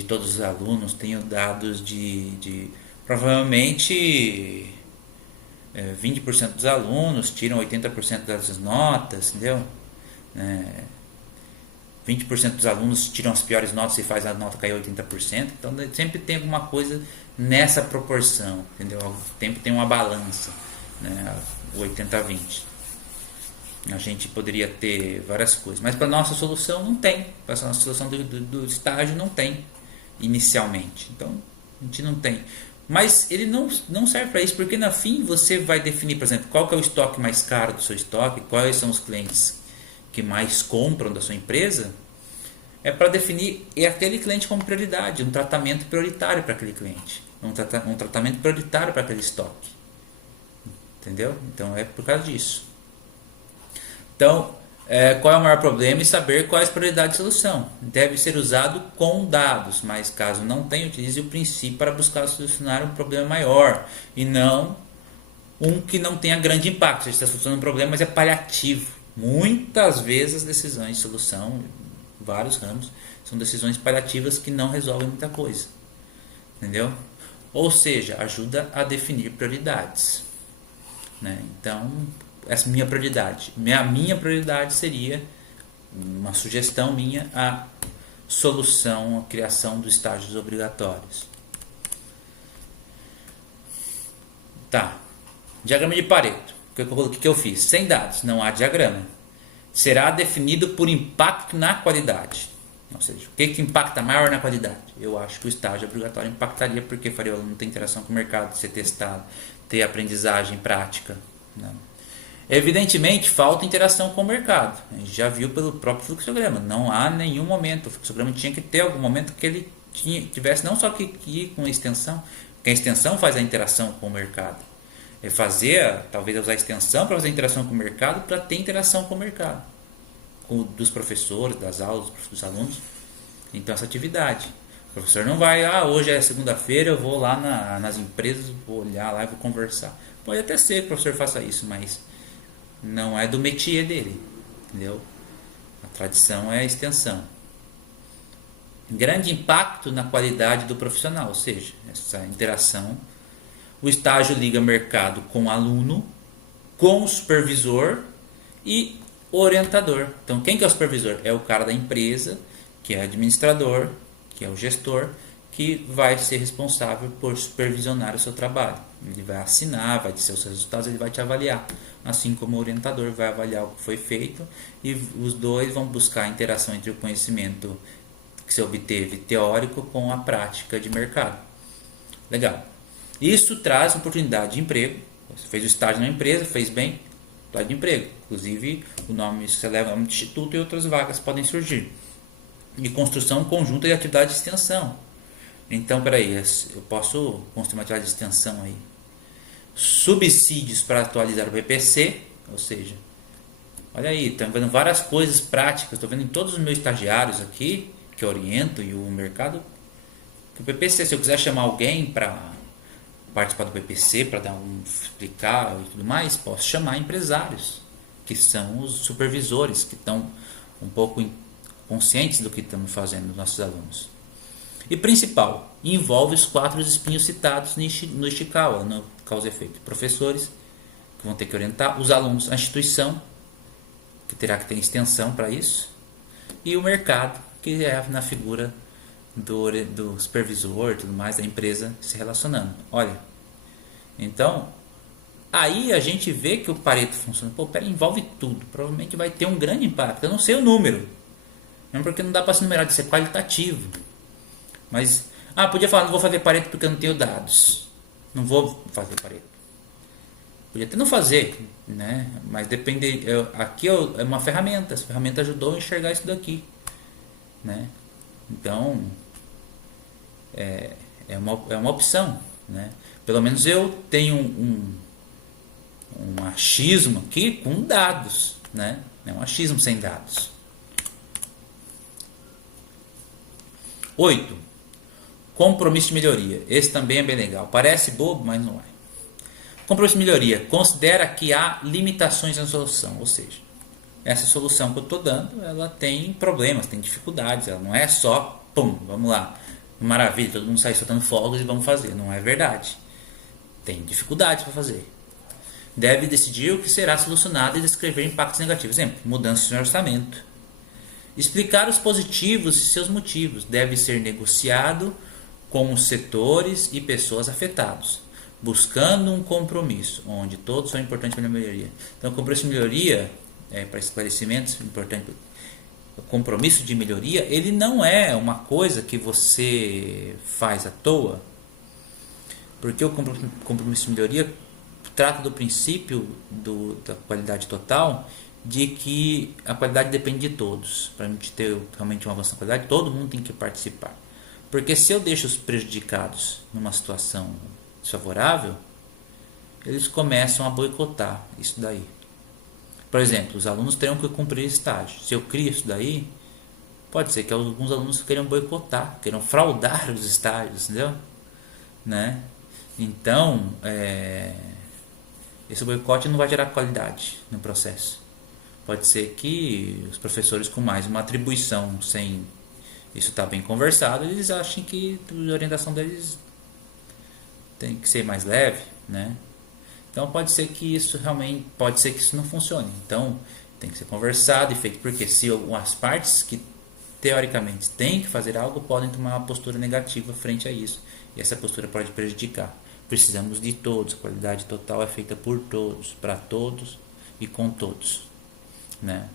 todos os alunos, tenho dados provavelmente 20% dos alunos tiram 80% das notas, entendeu? 20% dos alunos tiram as piores notas e faz a nota cair 80%. Então sempre tem alguma coisa nessa proporção, entendeu? Sempre tem uma balança, né? O 80-20. A gente poderia ter várias coisas, mas para nossa solução não tem. Para a nossa solução do estágio não tem inicialmente. Então a gente não tem. Mas ele não serve para isso, porque no fim você vai definir, por exemplo, qual que é o estoque mais caro do seu estoque, quais são os clientes que mais compram da sua empresa. É para definir aquele cliente como prioridade, um tratamento prioritário para aquele cliente, um tratamento prioritário para aquele estoque. Entendeu? Então é por causa disso. Então, qual é o maior problema e saber quais prioridades de solução. Deve ser usado com dados, mas caso não tenha, utilize o princípio para buscar solucionar um problema maior e não um que não tenha grande impacto. Você está solucionando um problema, mas é paliativo. Muitas vezes as decisões de solução, vários ramos, são decisões paliativas que não resolvem muita coisa. Entendeu? Ou seja, ajuda a definir prioridades, né? Então, essa é a minha prioridade. Minha prioridade seria, uma sugestão minha, a solução, a criação dos estágios obrigatórios. Tá. Diagrama de Pareto. O que eu fiz? Sem dados, não há diagrama. Será definido por impacto na qualidade. Ou seja, o que impacta maior na qualidade? Eu acho que o estágio obrigatório impactaria, porque faria o aluno ter interação com o mercado, ser testado, ter aprendizagem prática. Não. Evidentemente, falta interação com o mercado. A gente já viu pelo próprio fluxograma. Não há nenhum momento. O fluxograma tinha que ter algum momento que ele tivesse não só que ir com a extensão, porque a extensão faz a interação com o mercado. É talvez usar a extensão para fazer a interação com o mercado, para ter interação com o mercado, dos professores, das aulas, dos alunos. Então, essa atividade. O professor não vai, hoje é segunda-feira, eu vou lá nas empresas, vou olhar lá e vou conversar. Pode até ser que o professor faça isso, mas não é do métier dele, entendeu? A tradição é a extensão. Grande impacto na qualidade do profissional, ou seja, essa interação. O estágio liga mercado com aluno, com o supervisor e orientador. Então, quem que é o supervisor? É o cara da empresa, que é administrador, que é o gestor, que vai ser responsável por supervisionar o seu trabalho. Ele vai assinar, vai dizer os seus resultados, ele vai te avaliar. Assim como o orientador vai avaliar o que foi feito, e os dois vão buscar a interação entre o conhecimento que se obteve teórico com a prática de mercado. Legal. Isso traz oportunidade de emprego. Você fez o estágio na empresa, fez bem, oportunidade de emprego. Inclusive, o nome se eleva ao nome de instituto e outras vagas podem surgir. E construção conjunta de atividade de extensão. Então, peraí, eu posso construir uma atividade de extensão aí. Subsídios para atualizar o PPC, ou seja, olha aí, estão vendo várias coisas práticas, estou vendo em todos os meus estagiários aqui, que eu oriento, e o mercado, que o PPC, se eu quiser chamar alguém para participar do PPC, para dar explicar e tudo mais, posso chamar empresários, que são os supervisores, que estão um pouco conscientes do que estamos fazendo nos nossos alunos. E principal, envolve os 4 espinhos citados no Ishikawa, no causa e efeito. Professores, que vão ter que orientar, os alunos, a instituição, que terá que ter extensão para isso, e o mercado, que é na figura do supervisor e tudo mais, da empresa se relacionando. Olha, então, aí a gente vê que o Pareto funciona. Pô, pera, envolve tudo, provavelmente vai ter um grande impacto. Eu não sei o número, mesmo porque não dá para se numerar, de ser qualitativo. Mas, podia falar, não vou fazer Pareto porque eu não tenho dados. Não vou fazer Pareto. Podia até não fazer, né? Mas depende. Aqui é uma ferramenta. Essa ferramenta ajudou a enxergar isso daqui, né? Então, é uma opção, né? Pelo menos eu tenho um achismo aqui com dados, né? É um achismo sem dados. 8. Compromisso de melhoria. Esse também é bem legal. Parece bobo, mas não é. Compromisso de melhoria. Considera que há limitações na solução. Ou seja, essa solução que eu estou dando, ela tem problemas, tem dificuldades. Ela não é só, pum, vamos lá. Maravilha, todo mundo sai soltando fogos e vamos fazer. Não é verdade. Tem dificuldades para fazer. Deve decidir o que será solucionado e descrever impactos negativos. Exemplo, mudanças no orçamento. Explicar os positivos e seus motivos. Deve ser negociado com os setores e pessoas afetados, buscando um compromisso, onde todos são importantes para a melhoria. Então, o compromisso de melhoria, para esclarecimentos importantes, o compromisso de melhoria, ele não é uma coisa que você faz à toa, porque o compromisso de melhoria trata do princípio da qualidade total, de que a qualidade depende de todos. Para a gente ter realmente um avanço na qualidade, todo mundo tem que participar. Porque se eu deixo os prejudicados numa situação desfavorável, eles começam a boicotar isso daí. Por exemplo, os alunos terão que cumprir estágio. Se eu crio isso daí, pode ser que alguns alunos queiram boicotar, queiram fraudar os estágios, entendeu? Né? Então, esse boicote não vai gerar qualidade no processo. Pode ser que os professores com mais uma atribuição sem isso está bem conversado, eles acham que a orientação deles tem que ser mais leve, né? Então pode ser que isso não funcione. Então tem que ser conversado e feito, porque se as partes que teoricamente têm que fazer algo podem tomar uma postura negativa frente a isso, e essa postura pode prejudicar. Precisamos de todos, a qualidade total é feita por todos, para todos e com todos, né?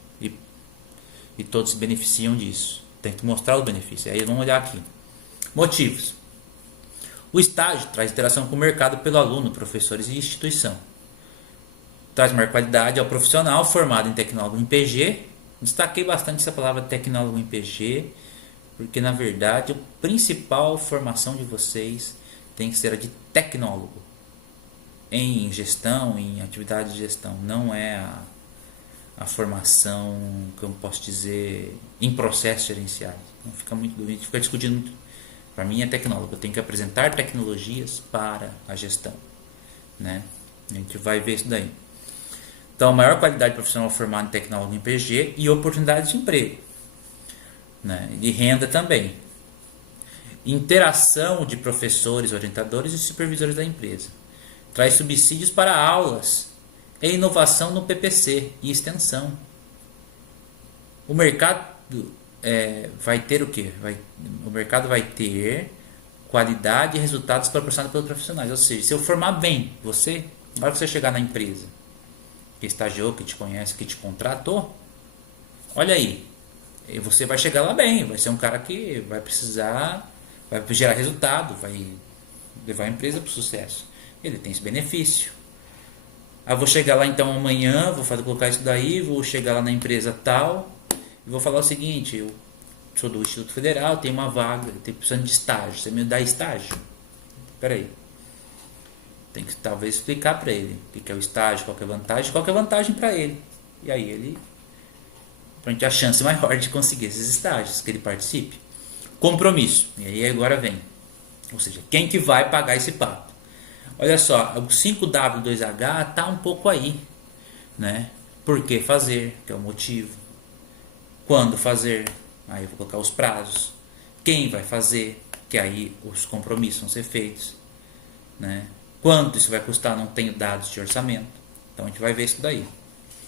E todos se beneficiam disso. Tem que mostrar os benefícios. Aí vamos olhar aqui. Motivos. O estágio traz interação com o mercado pelo aluno, professores e instituição. Traz maior qualidade ao profissional formado em tecnólogo em PG. Destaquei bastante essa palavra tecnólogo em PG, porque na verdade a principal formação de vocês tem que ser a de tecnólogo em gestão, em atividade de gestão. Não é a formação, que eu posso dizer, em processos gerenciais. Então fica muito, a gente fica discutindo muito. Para mim é tecnólogo, eu tenho que apresentar tecnologias para a gestão, né? A gente vai ver isso daí. Então, maior qualidade profissional formado em tecnólogo em PG e oportunidades de emprego, né? E renda também. Interação de professores, orientadores e supervisores da empresa. Traz subsídios para aulas é inovação no PPC e extensão. O mercado vai ter o quê? O mercado vai ter qualidade e resultados proporcionados pelos profissionais. Ou seja, se eu formar bem você, na hora que você chegar na empresa, que estagiou, que te conhece, que te contratou, olha aí, você vai chegar lá bem, vai ser um cara que vai precisar, vai gerar resultado, vai levar a empresa para o sucesso. Ele tem esse benefício. Eu vou chegar lá então amanhã, colocar isso daí, vou chegar lá na empresa tal e vou falar o seguinte: eu sou do Instituto Federal, tenho uma vaga, tenho precisando de estágio, você me dá estágio? Peraí, tem que talvez explicar para ele o que é o estágio, qual é a vantagem para ele. E aí ele, para a chance maior de conseguir esses estágios, que ele participe. Compromisso, e aí agora vem, ou seja, quem que vai pagar esse papo? Olha só, o 5W2H está um pouco aí, né? Por que fazer, que é o motivo. Quando fazer, aí eu vou colocar os prazos. Quem vai fazer, que aí os compromissos vão ser feitos, né? Quanto isso vai custar, não tenho dados de orçamento. Então a gente vai ver isso daí.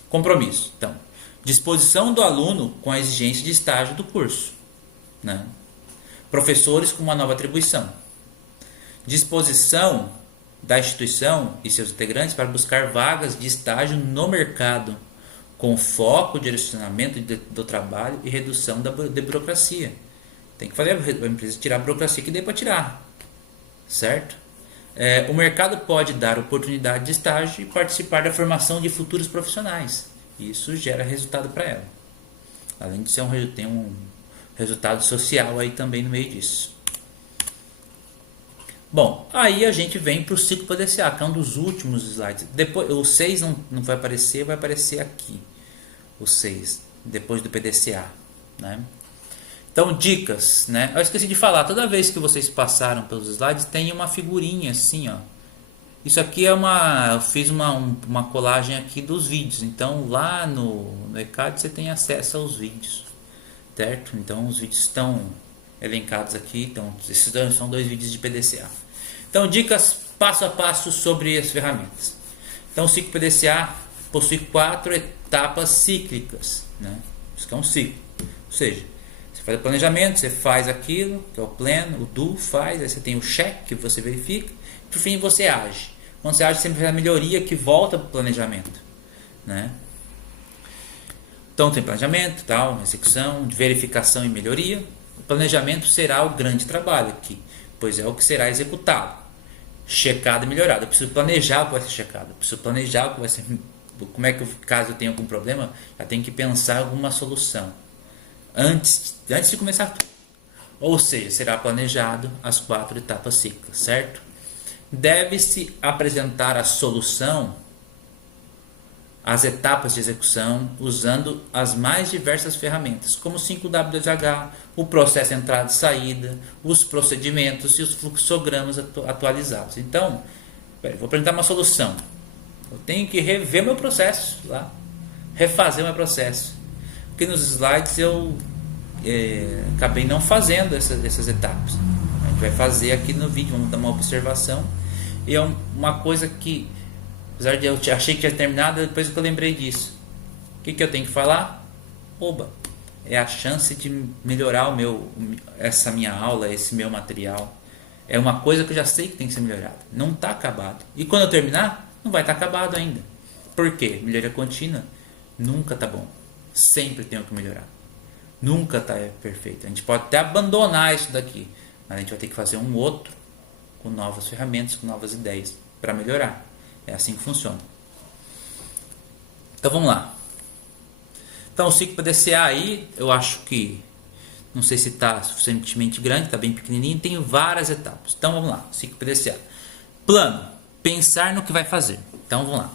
Compromisso. Então, disposição do aluno com a exigência de estágio do curso, né? Professores com uma nova atribuição. Disposição da instituição e seus integrantes para buscar vagas de estágio no mercado, com foco, direcionamento do trabalho e redução de burocracia. Tem que fazer a empresa tirar a burocracia que dê para tirar, certo? O mercado pode dar oportunidade de estágio e participar da formação de futuros profissionais. Isso gera resultado para ela. Além de ser tem um resultado social aí também no meio disso. Bom, aí a gente vem para o ciclo PDCA, que é um dos últimos slides. Depois, o 6 não vai aparecer aqui. O 6, depois do PDCA, né? Então, dicas, né? Eu esqueci de falar, toda vez que vocês passaram pelos slides, tem uma figurinha assim, ó. Isso aqui eu fiz uma colagem aqui dos vídeos. Então, lá no ECAD você tem acesso aos vídeos, certo? Então, os vídeos estão elencados aqui. Então, esses são 2 vídeos de PDCA. Então, dicas passo a passo sobre as ferramentas. Então, o ciclo PDCA possui 4 etapas cíclicas, né? Isso que é um ciclo. Ou seja, você faz o planejamento, você faz aquilo, que é o plano, o do faz, aí você tem o check, que você verifica, e por fim você age. Quando você age, sempre faz a melhoria que volta para o planejamento, né? Então, tem planejamento, tal, execução, verificação e melhoria. O planejamento será o grande trabalho aqui, pois é o que será executado, checado e melhorado. Eu preciso planejar o que vai ser checado, eu preciso planejar o que vai ser, como é que, caso eu tenha algum problema, já tenho que pensar em alguma solução antes de começar tudo. Ou seja, será planejado as 4 etapas cíclicas, certo? Deve-se apresentar a solução, as etapas de execução, usando as mais diversas ferramentas, como o 5W2H, o processo entrada e saída, os procedimentos e os fluxogramas atualizados. Então, vou apresentar uma solução. Eu tenho que rever meu processo lá, refazer meu processo. Porque nos slides eu acabei não fazendo essas etapas. A gente vai fazer aqui no vídeo, vamos dar uma observação. E é uma coisa que, apesar de eu achei que tinha terminado, depois que eu lembrei disso. O que eu tenho que falar? Oba! É a chance de melhorar essa minha aula, esse meu material. É uma coisa que eu já sei que tem que ser melhorada. Não está acabado. E quando eu terminar, não vai estar acabado ainda. Por quê? Melhoria contínua nunca está bom. Sempre tem que melhorar. Nunca está perfeito. A gente pode até abandonar isso daqui, mas a gente vai ter que fazer um outro com novas ferramentas, com novas ideias para melhorar. É assim que funciona. Então vamos lá. Então o ciclo PDCA aí, eu acho que, não sei se está suficientemente grande, está bem pequenininho, tem várias etapas. Então vamos lá, ciclo PDCA. Plano, pensar no que vai fazer. Então vamos lá.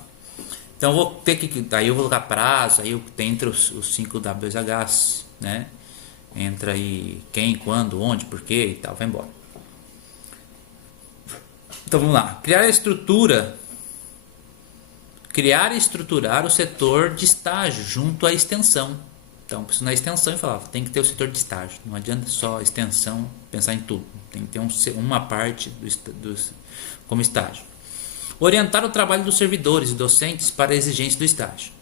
Então eu vou ter que, daí eu vou colocar prazo, aí entre os 5W2H, né? Entra aí quem, quando, onde, porquê e tal, vai embora. Então vamos lá. Criar e estruturar o setor de estágio junto à extensão. Então, preciso na extensão e falar, tem que ter o setor de estágio. Não adianta só extensão, pensar em tudo. Tem que ter uma parte como estágio. Orientar o trabalho dos servidores e docentes para a exigência do estágio.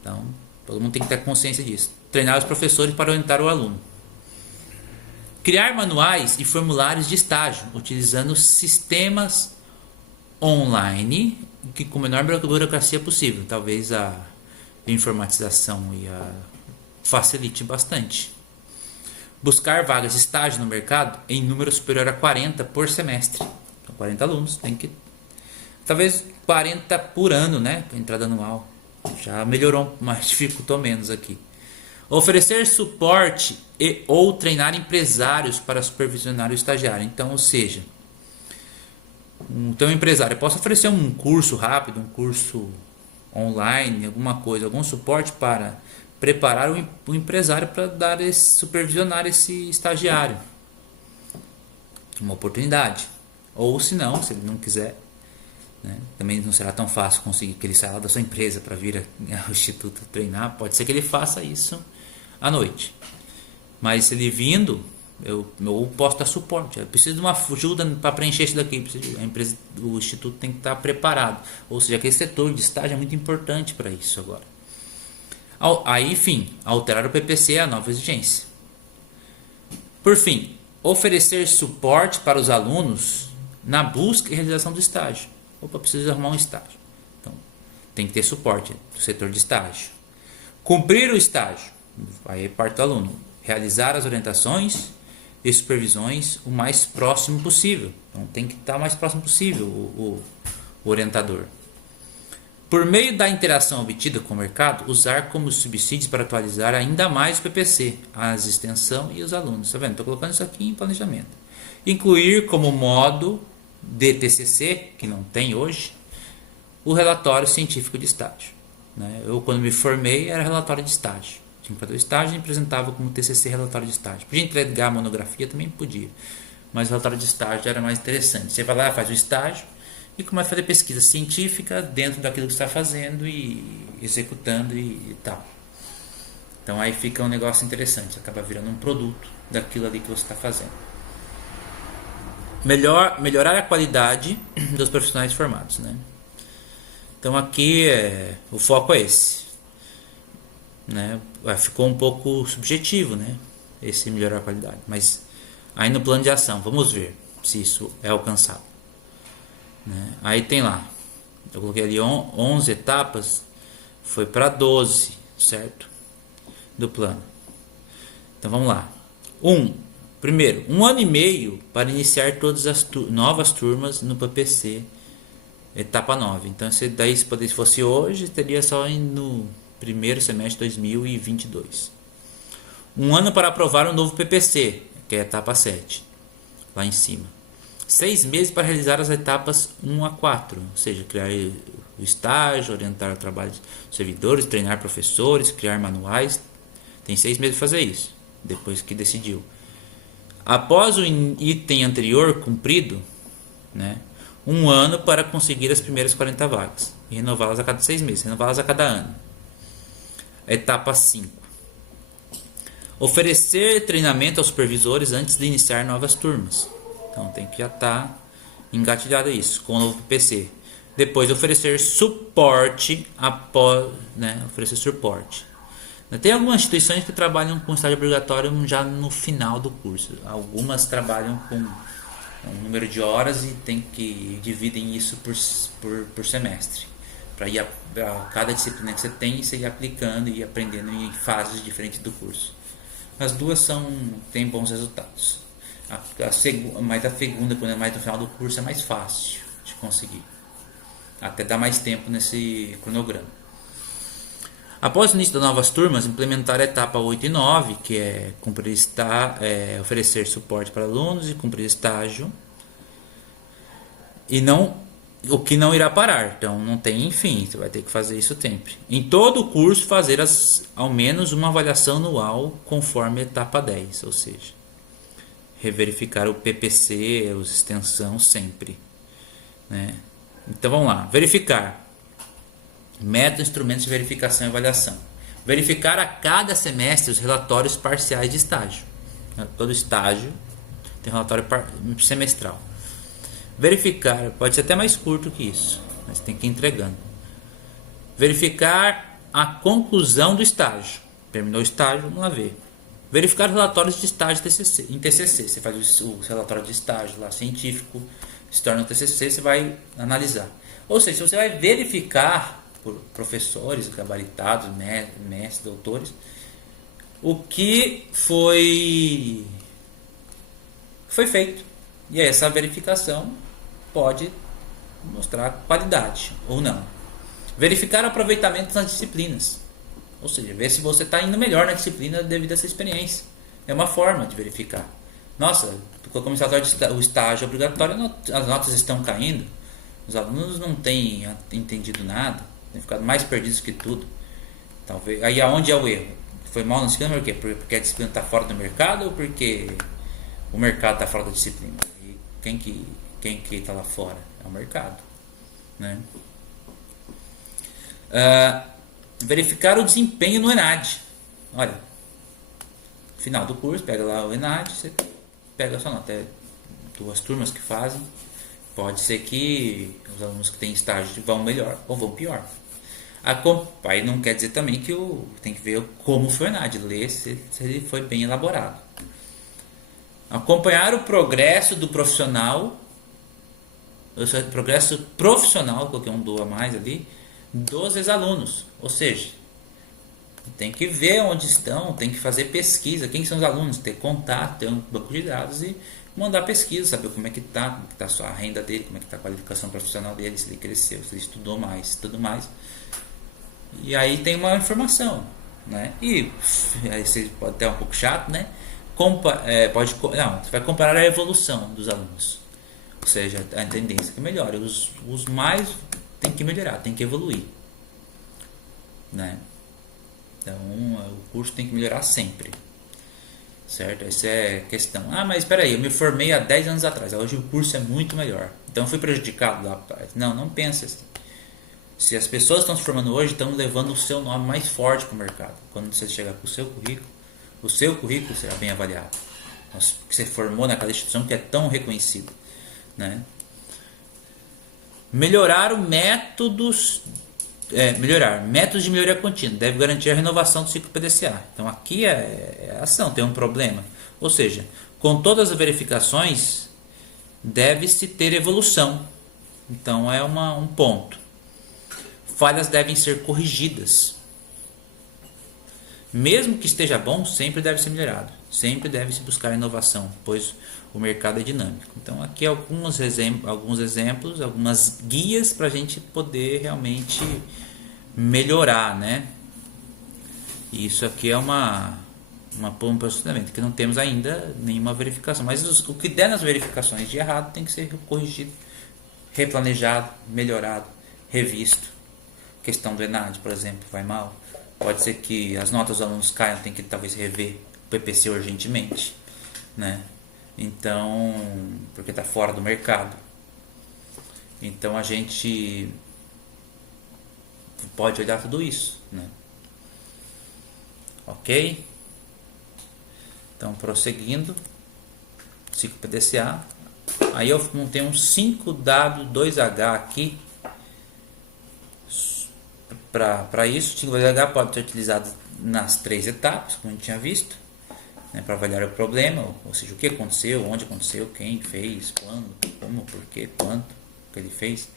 Então, todo mundo tem que ter consciência disso. Treinar os professores para orientar o aluno. Criar manuais e formulários de estágio, utilizando sistemas online que com a menor burocracia possível. Talvez a informatização facilite bastante. Buscar vagas de estágio no mercado em número superior a 40 por semestre. Então, 40 alunos, tem que... Talvez 40 por ano, né? Entrada anual. Já melhorou, mas dificultou menos aqui. Oferecer suporte ou treinar empresários para supervisionar o estagiário. Então, ou seja, então, um empresário, eu posso oferecer um curso rápido, um curso online, alguma coisa, algum suporte para preparar o empresário para supervisionar esse estagiário. Uma oportunidade. Ou se não, se ele não quiser, né, também não será tão fácil conseguir que ele saia da sua empresa para vir ao instituto treinar. Pode ser que ele faça isso à noite. Mas se ele vindo, eu posso dar suporte. Eu preciso de uma ajuda para preencher isso daqui. A empresa, o instituto tem que estar preparado. Ou seja, aquele setor de estágio é muito importante para isso agora. Aí, enfim, alterar o PPC é a nova exigência. Por fim, oferecer suporte para os alunos na busca e realização do estágio. Opa, preciso arrumar um estágio. Então, tem que ter suporte do setor de estágio. Cumprir o estágio. Aí parte do aluno. Realizar as orientações e supervisões o mais próximo possível. Então, tem que estar o mais próximo possível o orientador. Por meio da interação obtida com o mercado, usar como subsídios para atualizar ainda mais o PPC, as extensão e os alunos. Está vendo? Estou colocando isso aqui em planejamento. Incluir como modo de TCC, que não tem hoje, o relatório científico de estágio. Eu, quando me formei, era relatório de estágio. Tinha que fazer o estágio e apresentava como TCC relatório de estágio. Podia entregar a monografia, também podia. Mas o relatório de estágio era mais interessante. Você vai lá, faz o estágio e começa a fazer pesquisa científica dentro daquilo que você está fazendo e executando e tal. Então aí fica um negócio interessante. Acaba virando um produto daquilo ali que você está fazendo. Melhorar a qualidade dos profissionais formados, né? Então aqui o foco é esse, né? Ficou um pouco subjetivo, né? Esse melhorar a qualidade, mas aí no plano de ação, vamos ver se isso é alcançável, né? Aí tem lá, eu coloquei ali 11 etapas, foi para 12, certo? Do plano. Então vamos lá. Primeiro, 1 ano e meio para iniciar todas as novas turmas no PPC, etapa 9. Então, se fosse hoje, teria só no primeiro semestre de 2022. 1 ano para aprovar um novo PPC, que é a etapa 7, lá em cima. 6 meses para realizar as etapas 1 a 4, ou seja, criar o estágio, orientar o trabalho dos servidores, treinar professores, criar manuais. Tem 6 meses para fazer isso, depois que decidiu. Após o item anterior cumprido, né, 1 ano para conseguir as primeiras 40 vagas e renová-las a cada 6 meses, renová-las a cada ano. Etapa 5. Oferecer treinamento aos supervisores antes de iniciar novas turmas. Então tem que já estar engatilhado isso com o novo PPC. Depois oferecer suporte após, né, oferecer suporte. Tem algumas instituições que trabalham com estágio obrigatório já no final do curso. Algumas trabalham com um número de horas e dividem isso por semestre. Para ir a cada disciplina que você tem, você ir aplicando e aprendendo em fases diferentes do curso. As duas têm bons resultados. Mas a segunda, quando é mais no final do curso, é mais fácil de conseguir. Até dá mais tempo nesse cronograma. Após o início das novas turmas, implementar a etapa 8 e 9, que é oferecer suporte para alunos e cumprir estágio. O que não irá parar. Então não tem fim, você vai ter que fazer isso sempre. Em todo o curso, fazer ao menos uma avaliação anual conforme a etapa 10, ou seja, reverificar o PPC, os extensão sempre, né? Então vamos lá, verificar. Métodos, instrumentos de verificação e avaliação. Verificar a cada semestre os relatórios parciais de estágio. Todo estágio tem relatório semestral. Verificar, pode ser até mais curto que isso. Mas tem que ir entregando. Verificar a conclusão do estágio. Terminou o estágio, vamos lá ver. Verificar relatórios de estágio em TCC. Você faz o relatório de estágio lá, científico, se torna um TCC, você vai analisar. Ou seja, você vai verificar por professores gabaritados, mestres, doutores, o que foi feito. E essa verificação pode mostrar qualidade ou não. Verificar o aproveitamento nas disciplinas. Ou seja, ver se você está indo melhor na disciplina devido a essa experiência. É uma forma de verificar. Nossa, como o estágio obrigatório, as notas estão caindo. Os alunos não têm entendido nada, têm ficado mais perdidos que tudo. Talvez. Aí aonde é o erro? Foi mal na disciplina por quê? Porque a disciplina está fora do mercado ou porque o mercado está fora da disciplina? E quem que está lá fora? É o mercado, né? Verificar o desempenho no ENAD. Olha, final do curso, pega lá o ENAD, você pega a sua nota. É 2 turmas que fazem. Pode ser que os alunos que têm estágio vão melhor ou vão pior. Aí não quer dizer também que tem que ver como foi o ENAD, ler se ele foi bem elaborado. Acompanhar o progresso do profissional, coloquei um do a mais ali, dos ex-alunos. Ou seja, tem que ver onde estão, tem que fazer pesquisa, quem são os alunos, ter contato, ter um banco de dados e mandar pesquisa, saber como é que está a renda dele, como é que está a qualificação profissional dele, se ele cresceu, se ele estudou mais, tudo mais. E aí tem uma informação, né? E aí você pode ter um pouco chato, né? Você vai comparar a evolução dos alunos, ou seja, a tendência que melhora. Os mais tem que melhorar, tem que evoluir, né? Então o curso tem que melhorar sempre, certo? Essa é a questão. Mas espera aí, eu me formei há 10 anos atrás, hoje o curso é muito melhor, então eu fui prejudicado lá atrás. Não pense assim. Se as pessoas estão se formando hoje, estão levando o seu nome mais forte para o mercado. Quando você chegar com o seu currículo será bem avaliado, que você formou naquela instituição que é tão reconhecida, né? Melhorar métodos de melhoria contínua. Deve garantir a renovação do ciclo PDCA. Então aqui é ação, tem um problema. Ou seja, com todas as verificações, deve-se ter evolução. Então é um ponto. Falhas devem ser corrigidas. Mesmo que esteja bom, sempre deve ser melhorado. Sempre deve se buscar inovação, pois o mercado é dinâmico. Então aqui alguns exemplos, algumas guias para a gente poder realmente melhorar, né? Isso aqui é um posicionamento que não temos ainda nenhuma verificação, mas o que der nas verificações de errado tem que ser corrigido, replanejado, melhorado, revisto. Questão do ENAD, por exemplo, vai mal. Pode ser que as notas dos alunos caiam, tem que talvez rever o PPC urgentemente, né? Então, porque está fora do mercado. Então a gente pode olhar tudo isso, né? Ok? Então, prosseguindo, ciclo PDCA. Aí eu montei um 5W2H aqui. Para isso, o 5W2H pode ser utilizado nas 3 etapas, como a gente tinha visto, né, para avaliar o problema, ou seja, o que aconteceu, onde aconteceu, quem fez, quando, como, porquê, quanto que ele fez.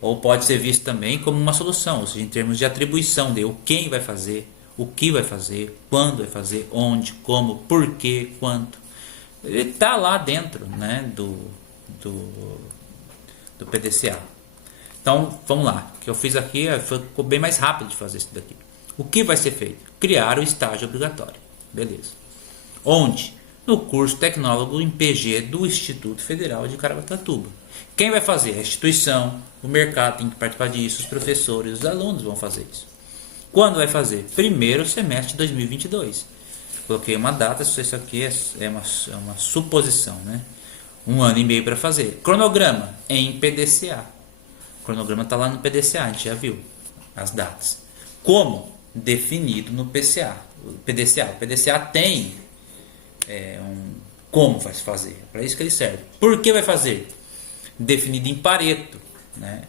Ou pode ser visto também como uma solução, ou seja, em termos de atribuição de o quem vai fazer, o que vai fazer, quando vai fazer, onde, como, porquê, quanto. Ele está lá dentro, né, do PDCA. Então, vamos lá. O que eu fiz aqui ficou bem mais rápido de fazer isso daqui. O que vai ser feito? Criar o estágio obrigatório. Beleza. Onde? No curso tecnólogo em PG do Instituto Federal de Caraguatatuba. Quem vai fazer? A instituição, o mercado tem que participar disso, os professores, os alunos vão fazer isso. Quando vai fazer? Primeiro semestre de 2022. Coloquei uma data, isso aqui é uma suposição, né? 1 ano e meio para fazer. Cronograma em PDCA. O cronograma está lá no PDCA, a gente já viu as datas. Como? Definido no PDCA. O PDCA tem como vai se fazer. É para isso que ele serve. Por que vai fazer? Definido em Pareto, né?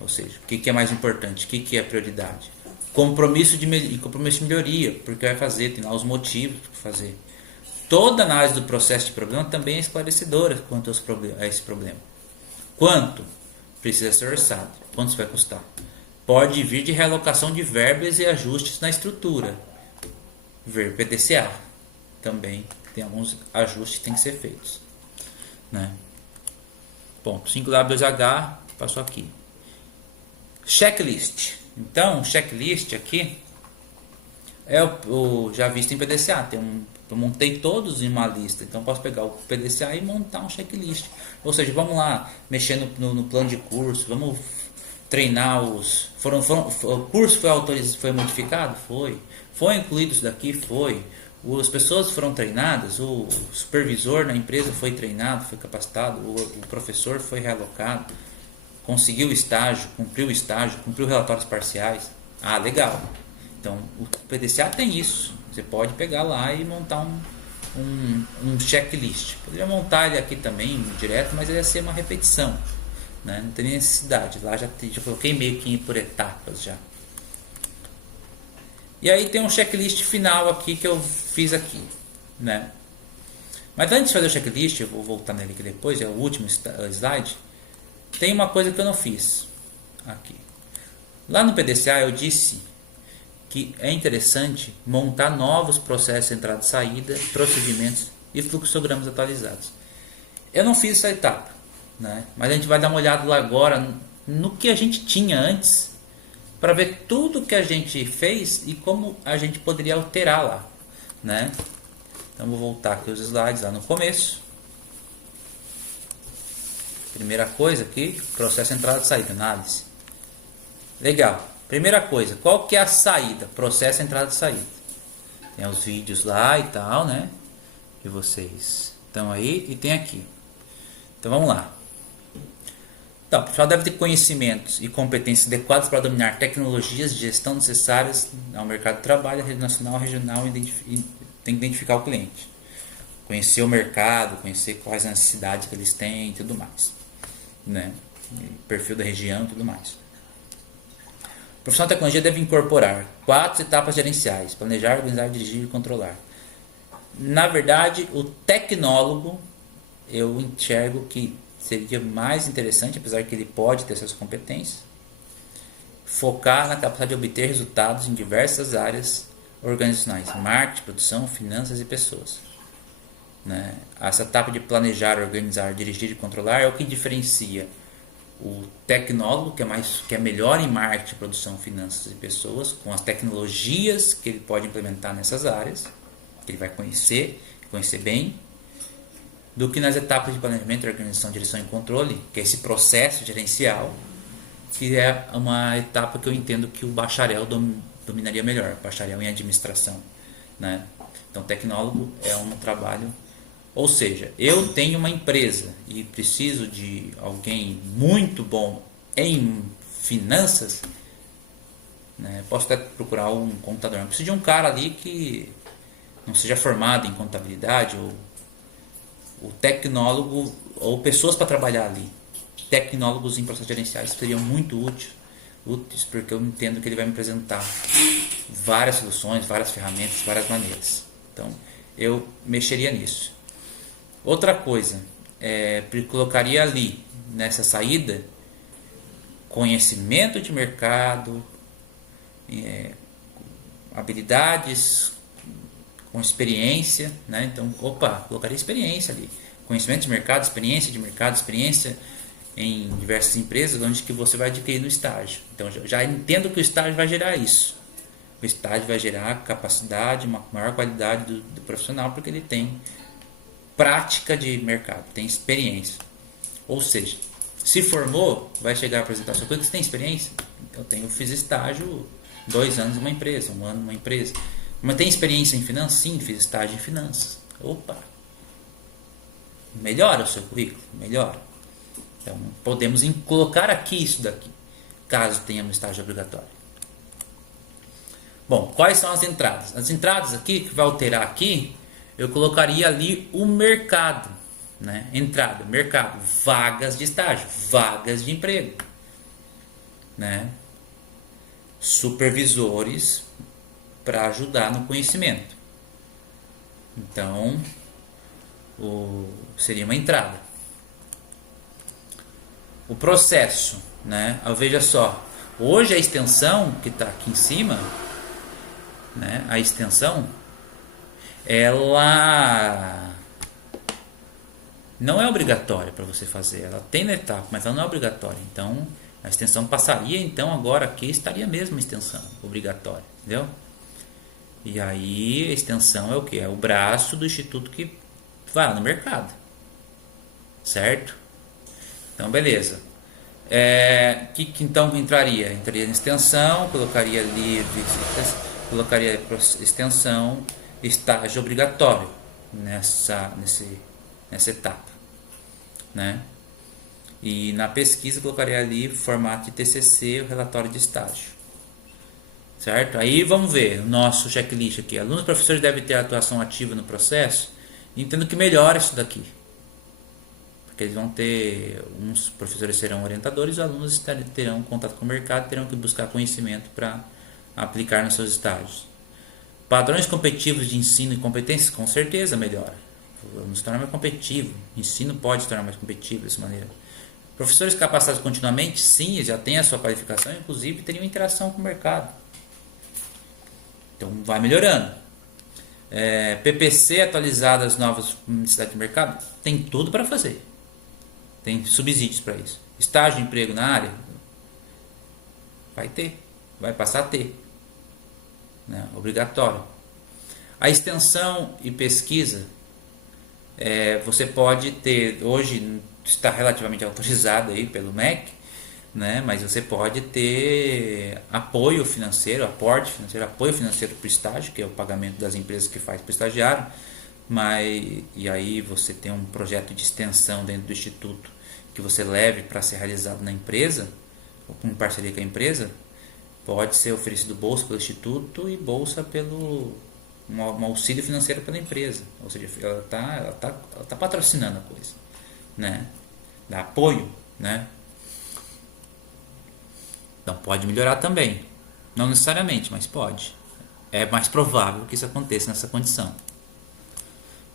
Ou seja, o que é mais importante, o que é prioridade. Compromisso de melhoria, porque vai fazer, tem lá os motivos para fazer. Toda análise do processo de problema também é esclarecedora quanto a esse problema. Quanto? Precisa ser orçado. Quanto isso vai custar? Pode vir de realocação de verbas e ajustes na estrutura. Ver PDCA. Também tem alguns ajustes que tem que ser feitos. Né? Ponto 5W2H, passou aqui. Checklist. Então, o checklist aqui é o já visto em PDCA. Eu montei todos em uma lista. Então, eu posso pegar o PDCA e montar um checklist. Ou seja, vamos lá, mexer no plano de curso, vamos treinar os... o curso foi modificado? Foi incluído isso daqui? Foi. As pessoas foram treinadas, o supervisor na empresa foi treinado, foi capacitado, o professor foi realocado, conseguiu o estágio, cumpriu relatórios parciais. Ah, legal. Então, o PDCA tem isso. Você pode pegar lá e montar um checklist. Poderia montar ele aqui também, direto, mas ele ia ser uma repetição. Né? Não tem necessidade. Lá já coloquei meio que por etapas já. E aí tem um checklist final aqui que eu fiz aqui. Né? Mas antes de fazer o checklist, eu vou voltar nele aqui depois, é o último slide. Tem uma coisa que eu não fiz aqui. Lá no PDCA eu disse que é interessante montar novos processos de entrada e saída, procedimentos e fluxogramas atualizados. Eu não fiz essa etapa, né? Mas a gente vai dar uma olhada lá agora no que a gente tinha antes, para ver tudo que a gente fez e como a gente poderia alterar lá, né? Então vou voltar aqui os slides lá no começo. Primeira coisa aqui, processo entrada e saída, análise. Legal. Primeira coisa, qual que é a saída? Processo entrada e saída. Tem os vídeos lá e tal, né? Que vocês estão aí e tem aqui. Então vamos lá. Então, o pessoal deve ter conhecimentos e competências adequadas para dominar tecnologias de gestão necessárias ao mercado de trabalho, rede nacional, regional e tem que identificar o cliente. Conhecer o mercado, conhecer quais as necessidades que eles têm e tudo mais. Né? Perfil da região e tudo mais. O profissional de tecnologia deve incorporar 4 etapas gerenciais: planejar, organizar, dirigir e controlar. Na verdade, o tecnólogo, eu enxergo que seria mais interessante, apesar que ele pode ter essas competências, focar na capacidade de obter resultados em diversas áreas organizacionais: marketing, produção, finanças e pessoas. Né? Essa etapa de planejar, organizar, dirigir e controlar é o que diferencia o tecnólogo, que é melhor em marketing, produção, finanças e pessoas, com as tecnologias que ele pode implementar nessas áreas, que ele vai conhecer bem, do que nas etapas de planejamento, organização, direção e controle, que é esse processo gerencial, que é uma etapa que eu entendo que o bacharel dominaria melhor, bacharel em administração. Né? Então, tecnólogo é um trabalho... Ou seja, eu tenho uma empresa e preciso de alguém muito bom em finanças, né? Posso até procurar um contador. Eu preciso de um cara ali que não seja formado em contabilidade, ou o tecnólogo, ou pessoas para trabalhar ali. Tecnólogos em processos gerenciais seriam muito úteis, porque eu entendo que ele vai me apresentar várias soluções, várias ferramentas, várias maneiras. Então, eu mexeria nisso. Outra coisa, colocaria ali, nessa saída, conhecimento de mercado, habilidades com experiência, né? Então, colocaria experiência ali. Conhecimento de mercado, experiência em diversas empresas, onde que você vai adquirir no estágio. Então, já entendo que o estágio vai gerar isso. O estágio vai gerar capacidade, uma maior qualidade do profissional, porque ele tem prática de mercado, tem experiência. Ou seja, se formou, vai chegar a apresentar sua coisa, você tem experiência? Eu fiz estágio 2 anos em uma empresa, 1 ano em uma empresa. Mas tem experiência em finanças? Sim, fiz estágio em finanças. Melhora o seu currículo? Melhora. Então, podemos colocar aqui isso daqui, caso tenhamos estágio obrigatório. Bom, quais são as entradas? As entradas aqui, que vai alterar aqui, eu colocaria ali o mercado, né? Entrada, mercado, vagas de estágio, vagas de emprego. né, supervisores para ajudar no conhecimento. Então, seria uma entrada. O processo, né? Veja só, hoje a extensão que está aqui em cima, né? A extensão, ela não é obrigatória para você fazer. Ela tem na etapa, mas ela não é obrigatória. Então, a extensão passaria, então agora aqui estaria mesmo a extensão obrigatória, entendeu? E aí a extensão é o que? É o braço do instituto que vai lá no mercado, certo? Então, beleza. Que então entraria? Entraria na extensão, colocaria livre, colocaria extensão, estágio obrigatório nessa etapa, né? E na pesquisa colocaria ali formato de TCC, o relatório de estágio, certo? Aí vamos ver o nosso checklist aqui. Alunos e professores devem ter atuação ativa no processo. Entendo que melhora isso daqui, porque eles vão ter, uns professores serão orientadores, os alunos terão contato com o mercado, terão que buscar conhecimento para aplicar nos seus estágios. Padrões competitivos de ensino e competências, com certeza melhora. Vamos se tornar mais competitivo. O ensino pode se tornar mais competitivo dessa maneira. Professores capacitados continuamente, sim, já têm a sua qualificação, inclusive teriam interação com o mercado. Então vai melhorando. PPC atualizado às novas necessidades do mercado, tem tudo para fazer. Tem subsídios para isso. Estágio de emprego na área, vai ter, vai passar a ter, né? Obrigatório. A extensão e pesquisa, você pode ter, hoje está relativamente autorizado aí pelo MEC, né? Mas você pode ter apoio financeiro, aporte financeiro, apoio financeiro para o estágio, que é o pagamento das empresas que faz para o estagiário, e aí você tem um projeto de extensão dentro do instituto que você leve para ser realizado na empresa, ou com parceria com a empresa, pode ser oferecido bolsa pelo instituto e bolsa pelo um auxílio financeiro pela empresa, ou seja, ela tá patrocinando a coisa, né? Dá apoio, né? Então pode melhorar também. Não necessariamente, mas pode. É mais provável que isso aconteça nessa condição.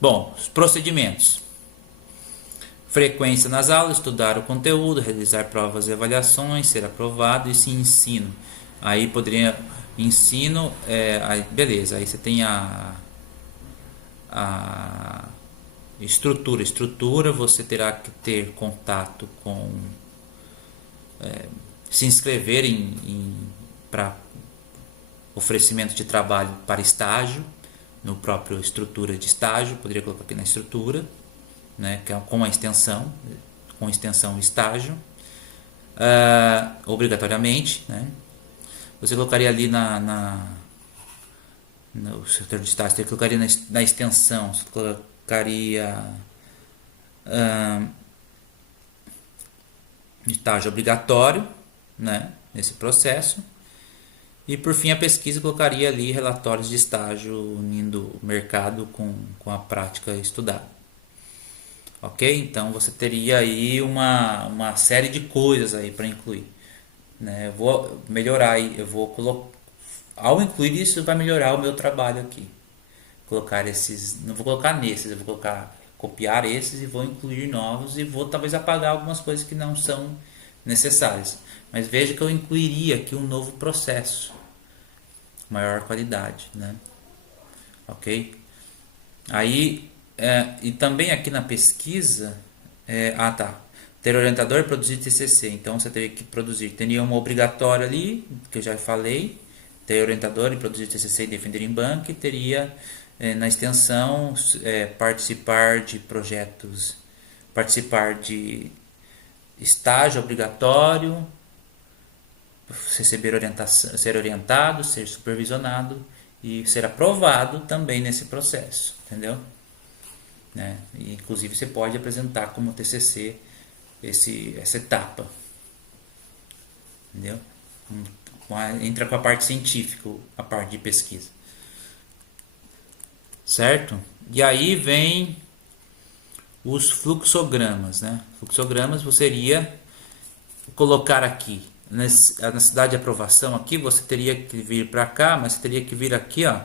Bom, os procedimentos. Frequência nas aulas, estudar o conteúdo, realizar provas e avaliações, ser aprovado e sim ensino. Aí poderia ensino, aí, beleza, aí você tem a estrutura. Estrutura você terá que ter contato com se inscrever para oferecimento de trabalho para estágio, no próprio estrutura de estágio, poderia colocar aqui na estrutura, né, que é com a extensão, estágio, obrigatoriamente, né? Você colocaria ali no setor de estágio, você colocaria na extensão, você colocaria estágio obrigatório, né, nesse processo. E por fim a pesquisa colocaria ali relatórios de estágio unindo o mercado com a prática estudada. Ok? Então você teria aí uma série de coisas aí para incluir, né? Eu vou melhorar, ao incluir isso vai melhorar o meu trabalho aqui. Colocar esses, não vou colocar nesses, eu vou copiar esses e vou incluir novos e vou talvez apagar algumas coisas que não são necessárias. Mas veja que eu incluiria aqui um novo processo, maior qualidade, né? Ok? Aí, e também aqui na pesquisa, ter orientador e produzir TCC. Então você teria que produzir, teria uma obrigatória ali, que eu já falei, ter orientador e produzir TCC e defender em banco, e teria na extensão participar de projetos, participar de estágio obrigatório, receber orientação, ser orientado, ser supervisionado e ser aprovado também nesse processo, entendeu? Né? E, inclusive você pode apresentar como TCC essa etapa, entendeu? Entra com a parte científica, a parte de pesquisa, certo? E aí vem os fluxogramas, né? Fluxogramas você iria colocar aqui a necessidade de aprovação aqui, você teria que vir para cá, mas você teria que vir aqui, ó.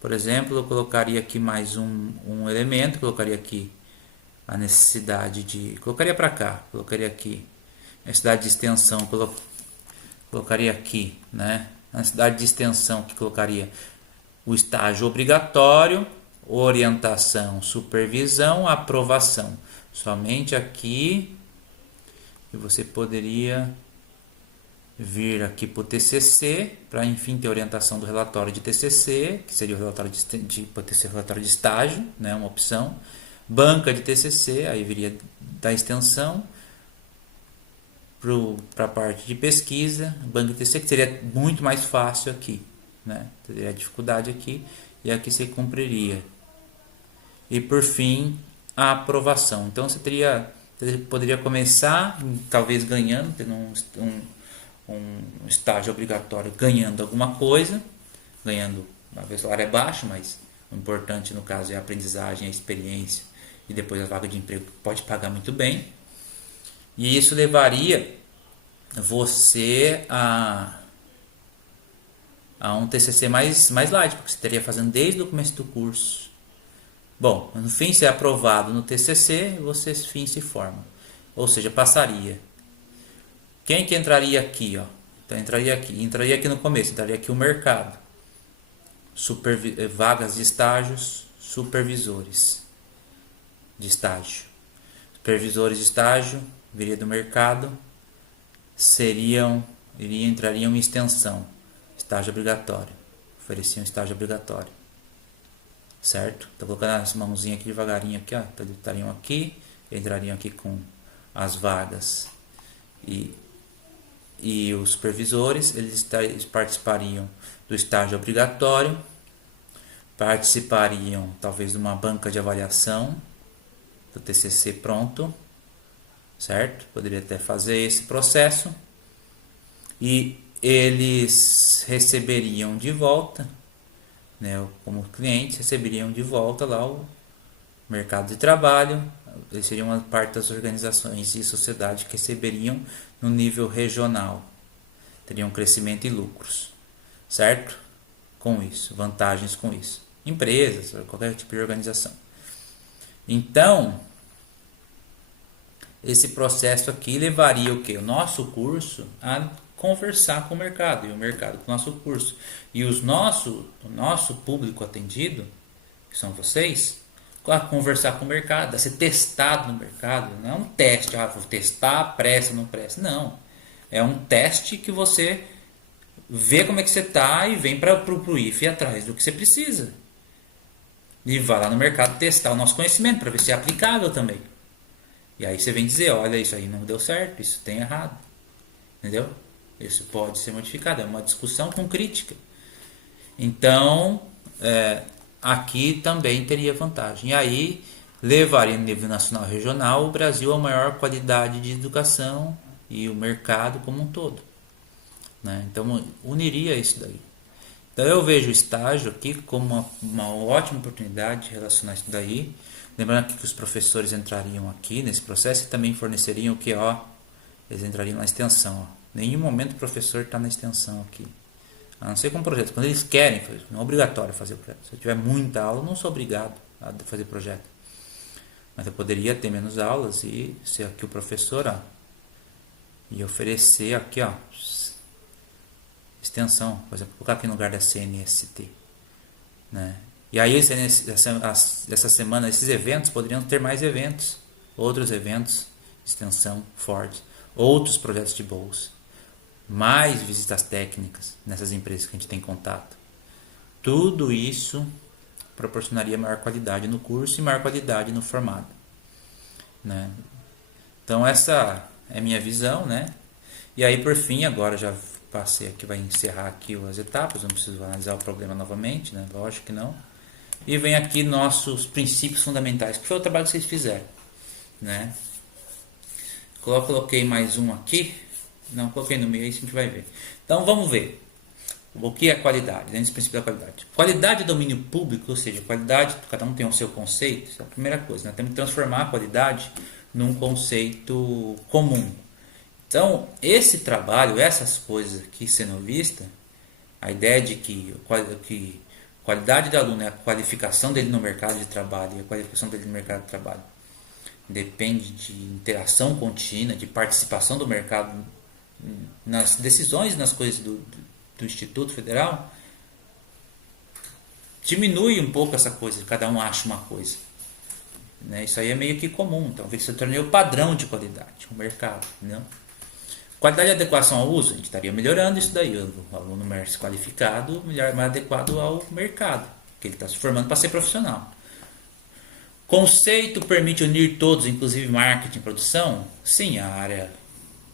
Por exemplo, eu colocaria aqui mais um elemento, colocaria aqui a necessidade de... Colocaria para cá, colocaria aqui a necessidade de extensão, colocaria aqui, né? A necessidade de extensão que colocaria o estágio obrigatório, orientação, supervisão, aprovação. Somente aqui e você poderia vir aqui para o TCC, para enfim ter orientação do relatório de TCC, que seria o relatório pode ser relatório de estágio, né, uma opção. Banca de TCC, aí viria da extensão para a parte de pesquisa, banca de TCC, que seria muito mais fácil aqui, né? Teria dificuldade aqui e aqui você cumpriria. E por fim, a aprovação. Então você poderia começar, talvez ganhando, tendo um estágio obrigatório, ganhando alguma coisa, ganhando, uma vez o salário é baixo, mas o importante no caso é a aprendizagem, a experiência e depois a vaga de emprego que pode pagar muito bem. E isso levaria você a um TCC mais light, porque você estaria fazendo desde o começo do curso. Bom, no fim, se é aprovado no TCC, você fim se forma. Ou seja, passaria. Quem que entraria aqui, ó? Então entraria aqui no começo, entraria aqui o mercado. Vagas de estágios, supervisores de estágio. Supervisores de estágio, viria do mercado, entrariam em extensão, estágio obrigatório. Ofereciam estágio obrigatório. Certo? Estou colocando as mãozinhas aqui devagarinho aqui, ó. Então, estariam aqui, entrariam aqui com as vagas e os supervisores, eles participariam do estágio obrigatório, participariam talvez de uma banca de avaliação do TCC pronto, certo? Poderia até fazer esse processo e eles receberiam de volta, né, como clientes receberiam de volta lá o mercado de trabalho. Eles seriam uma parte das organizações e sociedade que receberiam no nível regional, teriam crescimento e lucros, certo? Com isso, vantagens com isso, empresas, qualquer tipo de organização. Então, esse processo aqui levaria o que? O nosso curso a conversar com o mercado e o mercado com o nosso curso. E o nosso público atendido, que são vocês, a conversar com o mercado, a ser testado no mercado. Não é um teste, vou testar, presta, não presta. Não. É um teste que você vê como é que você está e vem para o IFE atrás do que você precisa. E vai lá no mercado testar o nosso conhecimento para ver se é aplicável também. E aí você vem dizer, olha, isso aí não deu certo, isso tem errado. Entendeu? Isso pode ser modificado, é uma discussão com crítica. Então, aqui também teria vantagem. E aí, levaria no nível nacional e regional o Brasil a maior qualidade de educação e o mercado como um todo. Né? Então, uniria isso daí. Então, eu vejo o estágio aqui como uma ótima oportunidade de relacionar isso daí. Lembrando aqui que os professores entrariam aqui nesse processo e também forneceriam o que? Eles entrariam na extensão. Nenhum momento o professor está na extensão aqui. A não ser com projeto. Quando eles querem fazer, não é obrigatório fazer projeto. Se eu tiver muita aula, eu não sou obrigado a fazer projeto. Mas eu poderia ter menos aulas e ser aqui o professor, e oferecer aqui, extensão. Por exemplo, colocar aqui no lugar da CNST. Né? E aí, essa semana, esses eventos poderiam ter mais eventos. Outros eventos, extensão forte. Outros projetos de bolsa. Mais visitas técnicas nessas empresas que a gente tem contato. Tudo isso proporcionaria maior qualidade no curso e maior qualidade no formado. Né? Então essa é a minha visão, né? E aí por fim, agora já passei aqui, vai encerrar aqui as etapas, não preciso analisar o problema novamente, né? Lógico que não. E vem aqui nossos princípios fundamentais, que foi o trabalho que vocês fizeram, né? Coloquei mais um aqui. Não, coloquei no meio, aí a gente vai ver. Então vamos ver. O que é qualidade? Dentro dos princípios da qualidade. Qualidade de domínio público, ou seja, qualidade, cada um tem o seu conceito. Isso é a primeira coisa. Nós temos que transformar a qualidade num conceito comum. Então, esse trabalho, essas coisas aqui sendo vista, a ideia de que qualidade do aluno é a qualificação dele no mercado de trabalho, e a qualificação dele no mercado de trabalho depende de interação contínua, de participação do mercado nas decisões, nas coisas do Instituto Federal, diminui um pouco essa coisa, cada um acha uma coisa. Né? Isso aí é meio que comum, talvez se torne o padrão de qualidade, o mercado. Né? Qualidade e adequação ao uso, a gente estaria melhorando isso daí, o aluno mais qualificado, melhor, mais adequado ao mercado, que ele está se formando para ser profissional. Conceito permite unir todos, inclusive marketing e produção? Sim, a área,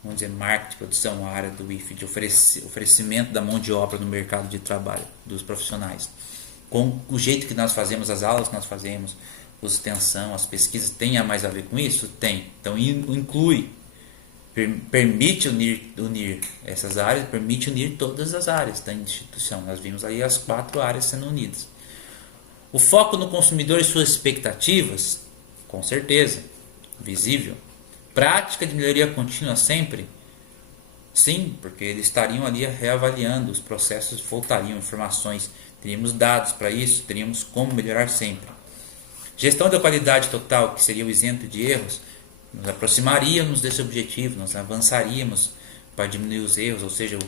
vamos dizer, marketing e produção, a área do IFE, de oferecimento da mão de obra no mercado de trabalho dos profissionais. Com o jeito que nós fazemos, as aulas que nós fazemos, a extensão, as pesquisas, tem a mais a ver com isso? Tem. Então, inclui, permite unir essas áreas, permite unir todas as áreas da instituição. Nós vimos aí as 4 áreas sendo unidas. O foco no consumidor e suas expectativas, com certeza, visível. Prática de melhoria contínua sempre? Sim, porque eles estariam ali reavaliando os processos, faltariam informações, teríamos dados para isso, teríamos como melhorar sempre. Gestão da qualidade total, que seria o isento de erros, nos aproximaríamos desse objetivo, nós avançaríamos para diminuir os erros, ou seja,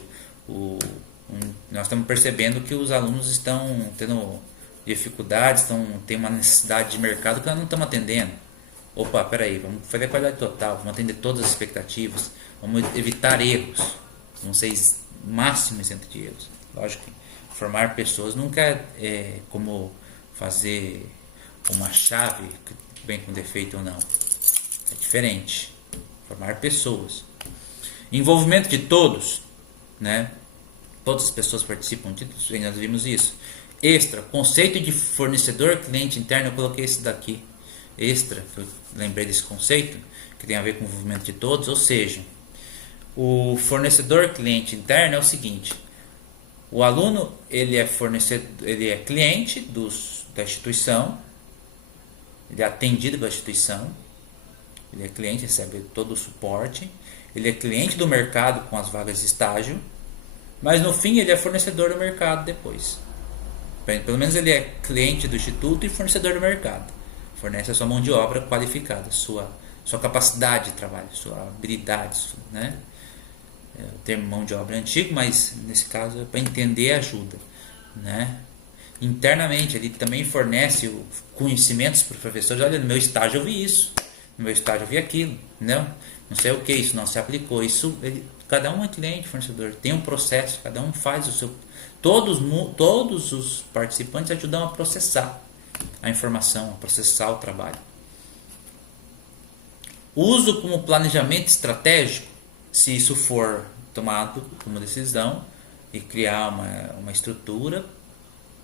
nós estamos percebendo que os alunos estão tendo dificuldades, têm uma necessidade de mercado que nós não estamos atendendo. Opa, peraí, vamos fazer a qualidade total, vamos atender todas as expectativas, vamos evitar erros, vamos ser máximo isento de erros. Lógico que formar pessoas nunca é como fazer uma chave que vem com defeito ou não. É diferente. Formar pessoas. Envolvimento de todos, né? Todas as pessoas participam disso, e nós vimos isso. Extra, conceito de fornecedor, cliente interno, eu coloquei esse daqui. Extra, que eu lembrei desse conceito, que tem a ver com o envolvimento de todos, ou seja, o fornecedor cliente interno é o seguinte: o aluno ele é fornecedor, ele é cliente da instituição, ele é atendido pela instituição, ele é cliente, recebe todo o suporte, ele é cliente do mercado com as vagas de estágio, mas no fim ele é fornecedor do mercado depois. Pelo menos ele é cliente do instituto e fornecedor do mercado. Fornece a sua mão de obra qualificada, sua capacidade de trabalho, sua habilidade, né? O termo mão de obra é antigo, mas nesse caso é para entender ajuda, né? Internamente ele também fornece conhecimentos para os professores. Olha, no meu estágio eu vi isso, no meu estágio eu vi aquilo, não sei o que, isso não se aplicou. Isso, cada um é cliente, fornecedor, tem um processo, cada um faz o seu. Todos os participantes ajudam a processar a informação, a processar o trabalho. Uso como planejamento estratégico, se isso for tomado como decisão e criar uma estrutura,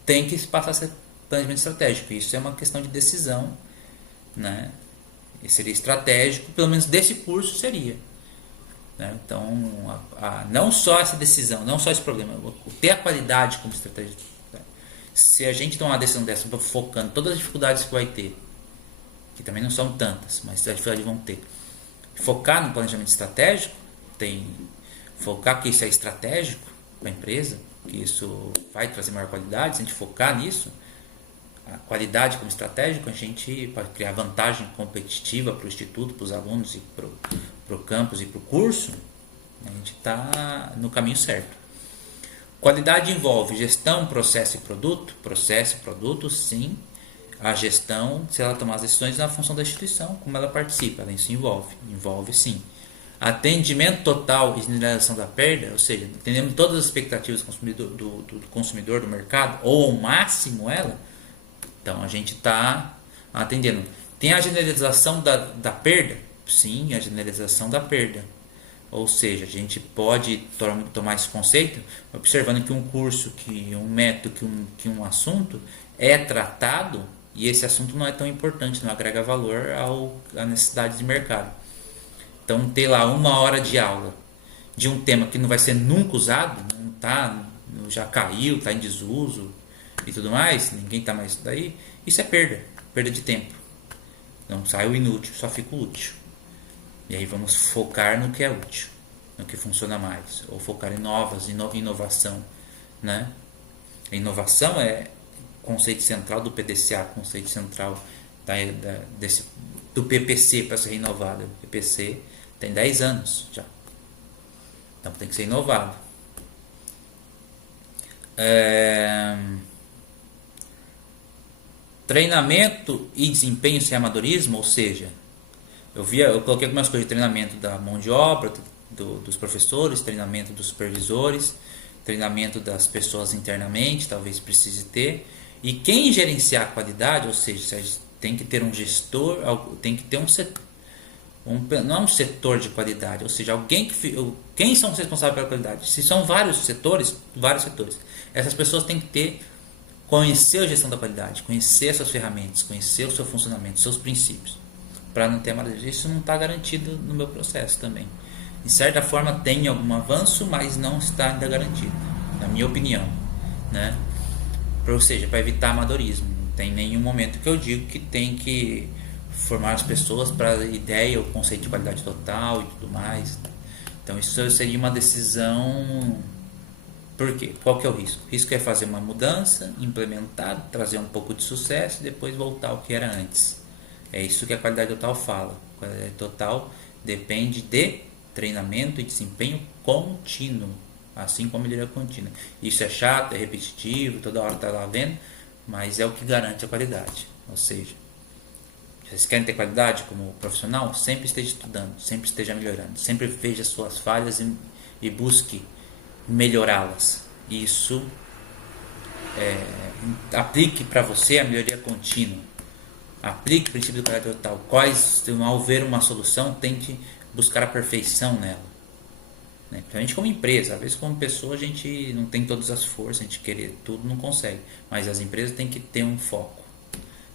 tem que passar a ser planejamento estratégico. Isso é uma questão de decisão, né? E seria estratégico, pelo menos desse curso seria. Né? Então, não só essa decisão, não só esse problema, ter a qualidade como estratégia. Se a gente tomar uma decisão dessa, focando todas as dificuldades que vai ter, que também não são tantas, mas as dificuldades vão ter, focar no planejamento estratégico, focar que isso é estratégico para a empresa, que isso vai trazer maior qualidade. Se a gente focar nisso, a qualidade como estratégico, a gente pode criar vantagem competitiva para o instituto, para os alunos e para o campus e para o curso. A gente está no caminho certo. Qualidade envolve gestão, processo e produto. Processo e produto, sim. A gestão, se ela tomar as decisões na função da instituição, como ela participa, ela se envolve sim. Atendimento total e generalização da perda, ou seja, atendemos todas as expectativas do consumidor do mercado, ou ao máximo ela, então a gente está atendendo. Tem a generalização da perda? Sim, a generalização da perda. Ou seja, a gente pode tomar esse conceito observando que um curso, que um método, que um assunto é tratado e esse assunto não é tão importante, não agrega valor à necessidade de mercado. Então, ter lá 1 hora de aula de um tema que não vai ser nunca usado, não tá, já caiu, está em desuso e tudo mais, ninguém está mais daí, isso é perda de tempo. Não sai o inútil, só fica o útil. E aí vamos focar no que é útil. no que funciona mais, ou focar em inovação, né? A inovação é o conceito central do PDCA, conceito central do PPC para ser renovado. O PPC tem 10 anos já, então tem que ser inovado. Treinamento e desempenho sem amadorismo, ou seja, eu coloquei algumas coisas de treinamento da mão de obra, dos professores, treinamento dos supervisores, treinamento das pessoas internamente, talvez precise ter. E quem gerenciar a qualidade, ou seja, tem que ter um gestor, tem que ter não é um setor de qualidade, ou seja, quem são os responsáveis pela qualidade? Se são vários setores, essas pessoas têm que conhecer a gestão da qualidade, conhecer essas ferramentas, conhecer o seu funcionamento, os seus princípios, para não ter amadorismo. Isso não está garantido no meu processo também. De certa forma tem algum avanço, mas não está ainda garantido, na minha opinião, né? Ou seja, para evitar amadorismo. Não tem nenhum momento que eu digo que tem que formar as pessoas para a ideia ou conceito de qualidade total e tudo mais. Então isso seria uma decisão. Por quê? Qual que é o risco? O risco é fazer uma mudança, implementar, trazer um pouco de sucesso e depois voltar ao que era antes. É isso que a qualidade total fala. A qualidade total depende de treinamento e desempenho contínuo, assim como melhoria contínua. Isso é chato, é repetitivo, toda hora está lá vendo, mas é o que garante a qualidade. Ou seja, se vocês querem ter qualidade como profissional, sempre esteja estudando, sempre esteja melhorando, sempre veja suas falhas e busque melhorá-las. Isso aplique para você a melhoria contínua. Aplique o princípio de qualidade total. Ao ver uma solução, tente buscar a perfeição nela, né? Principalmente como empresa. Às vezes como pessoa a gente não tem todas as forças, a gente querer tudo não consegue, mas as empresas têm que ter um foco,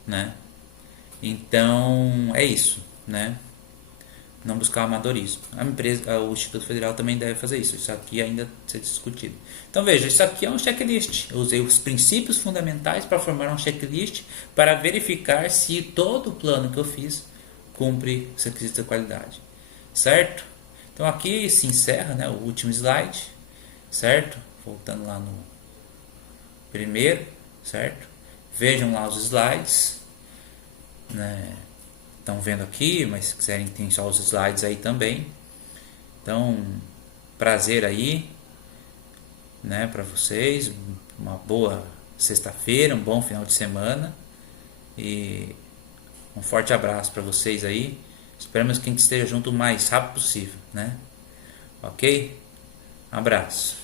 né? Então é isso, né? Não buscar amadorismo. O Instituto Federal também deve fazer isso. Isso aqui ainda ser discutido. Então veja, isso aqui é um checklist. Eu usei os princípios fundamentais para formar um checklist para verificar se todo o plano que eu fiz cumpre os requisitos de qualidade, certo? Então aqui se encerra, né, o último slide, certo? Voltando lá no primeiro, certo? Vejam lá os slides, né? Estão vendo aqui, mas se quiserem tem só os slides aí também. Então, prazer aí, né, para vocês, uma boa sexta-feira, um bom final de semana e um forte abraço para vocês aí. Esperamos que a gente esteja junto o mais rápido possível, né? Ok? Abraço.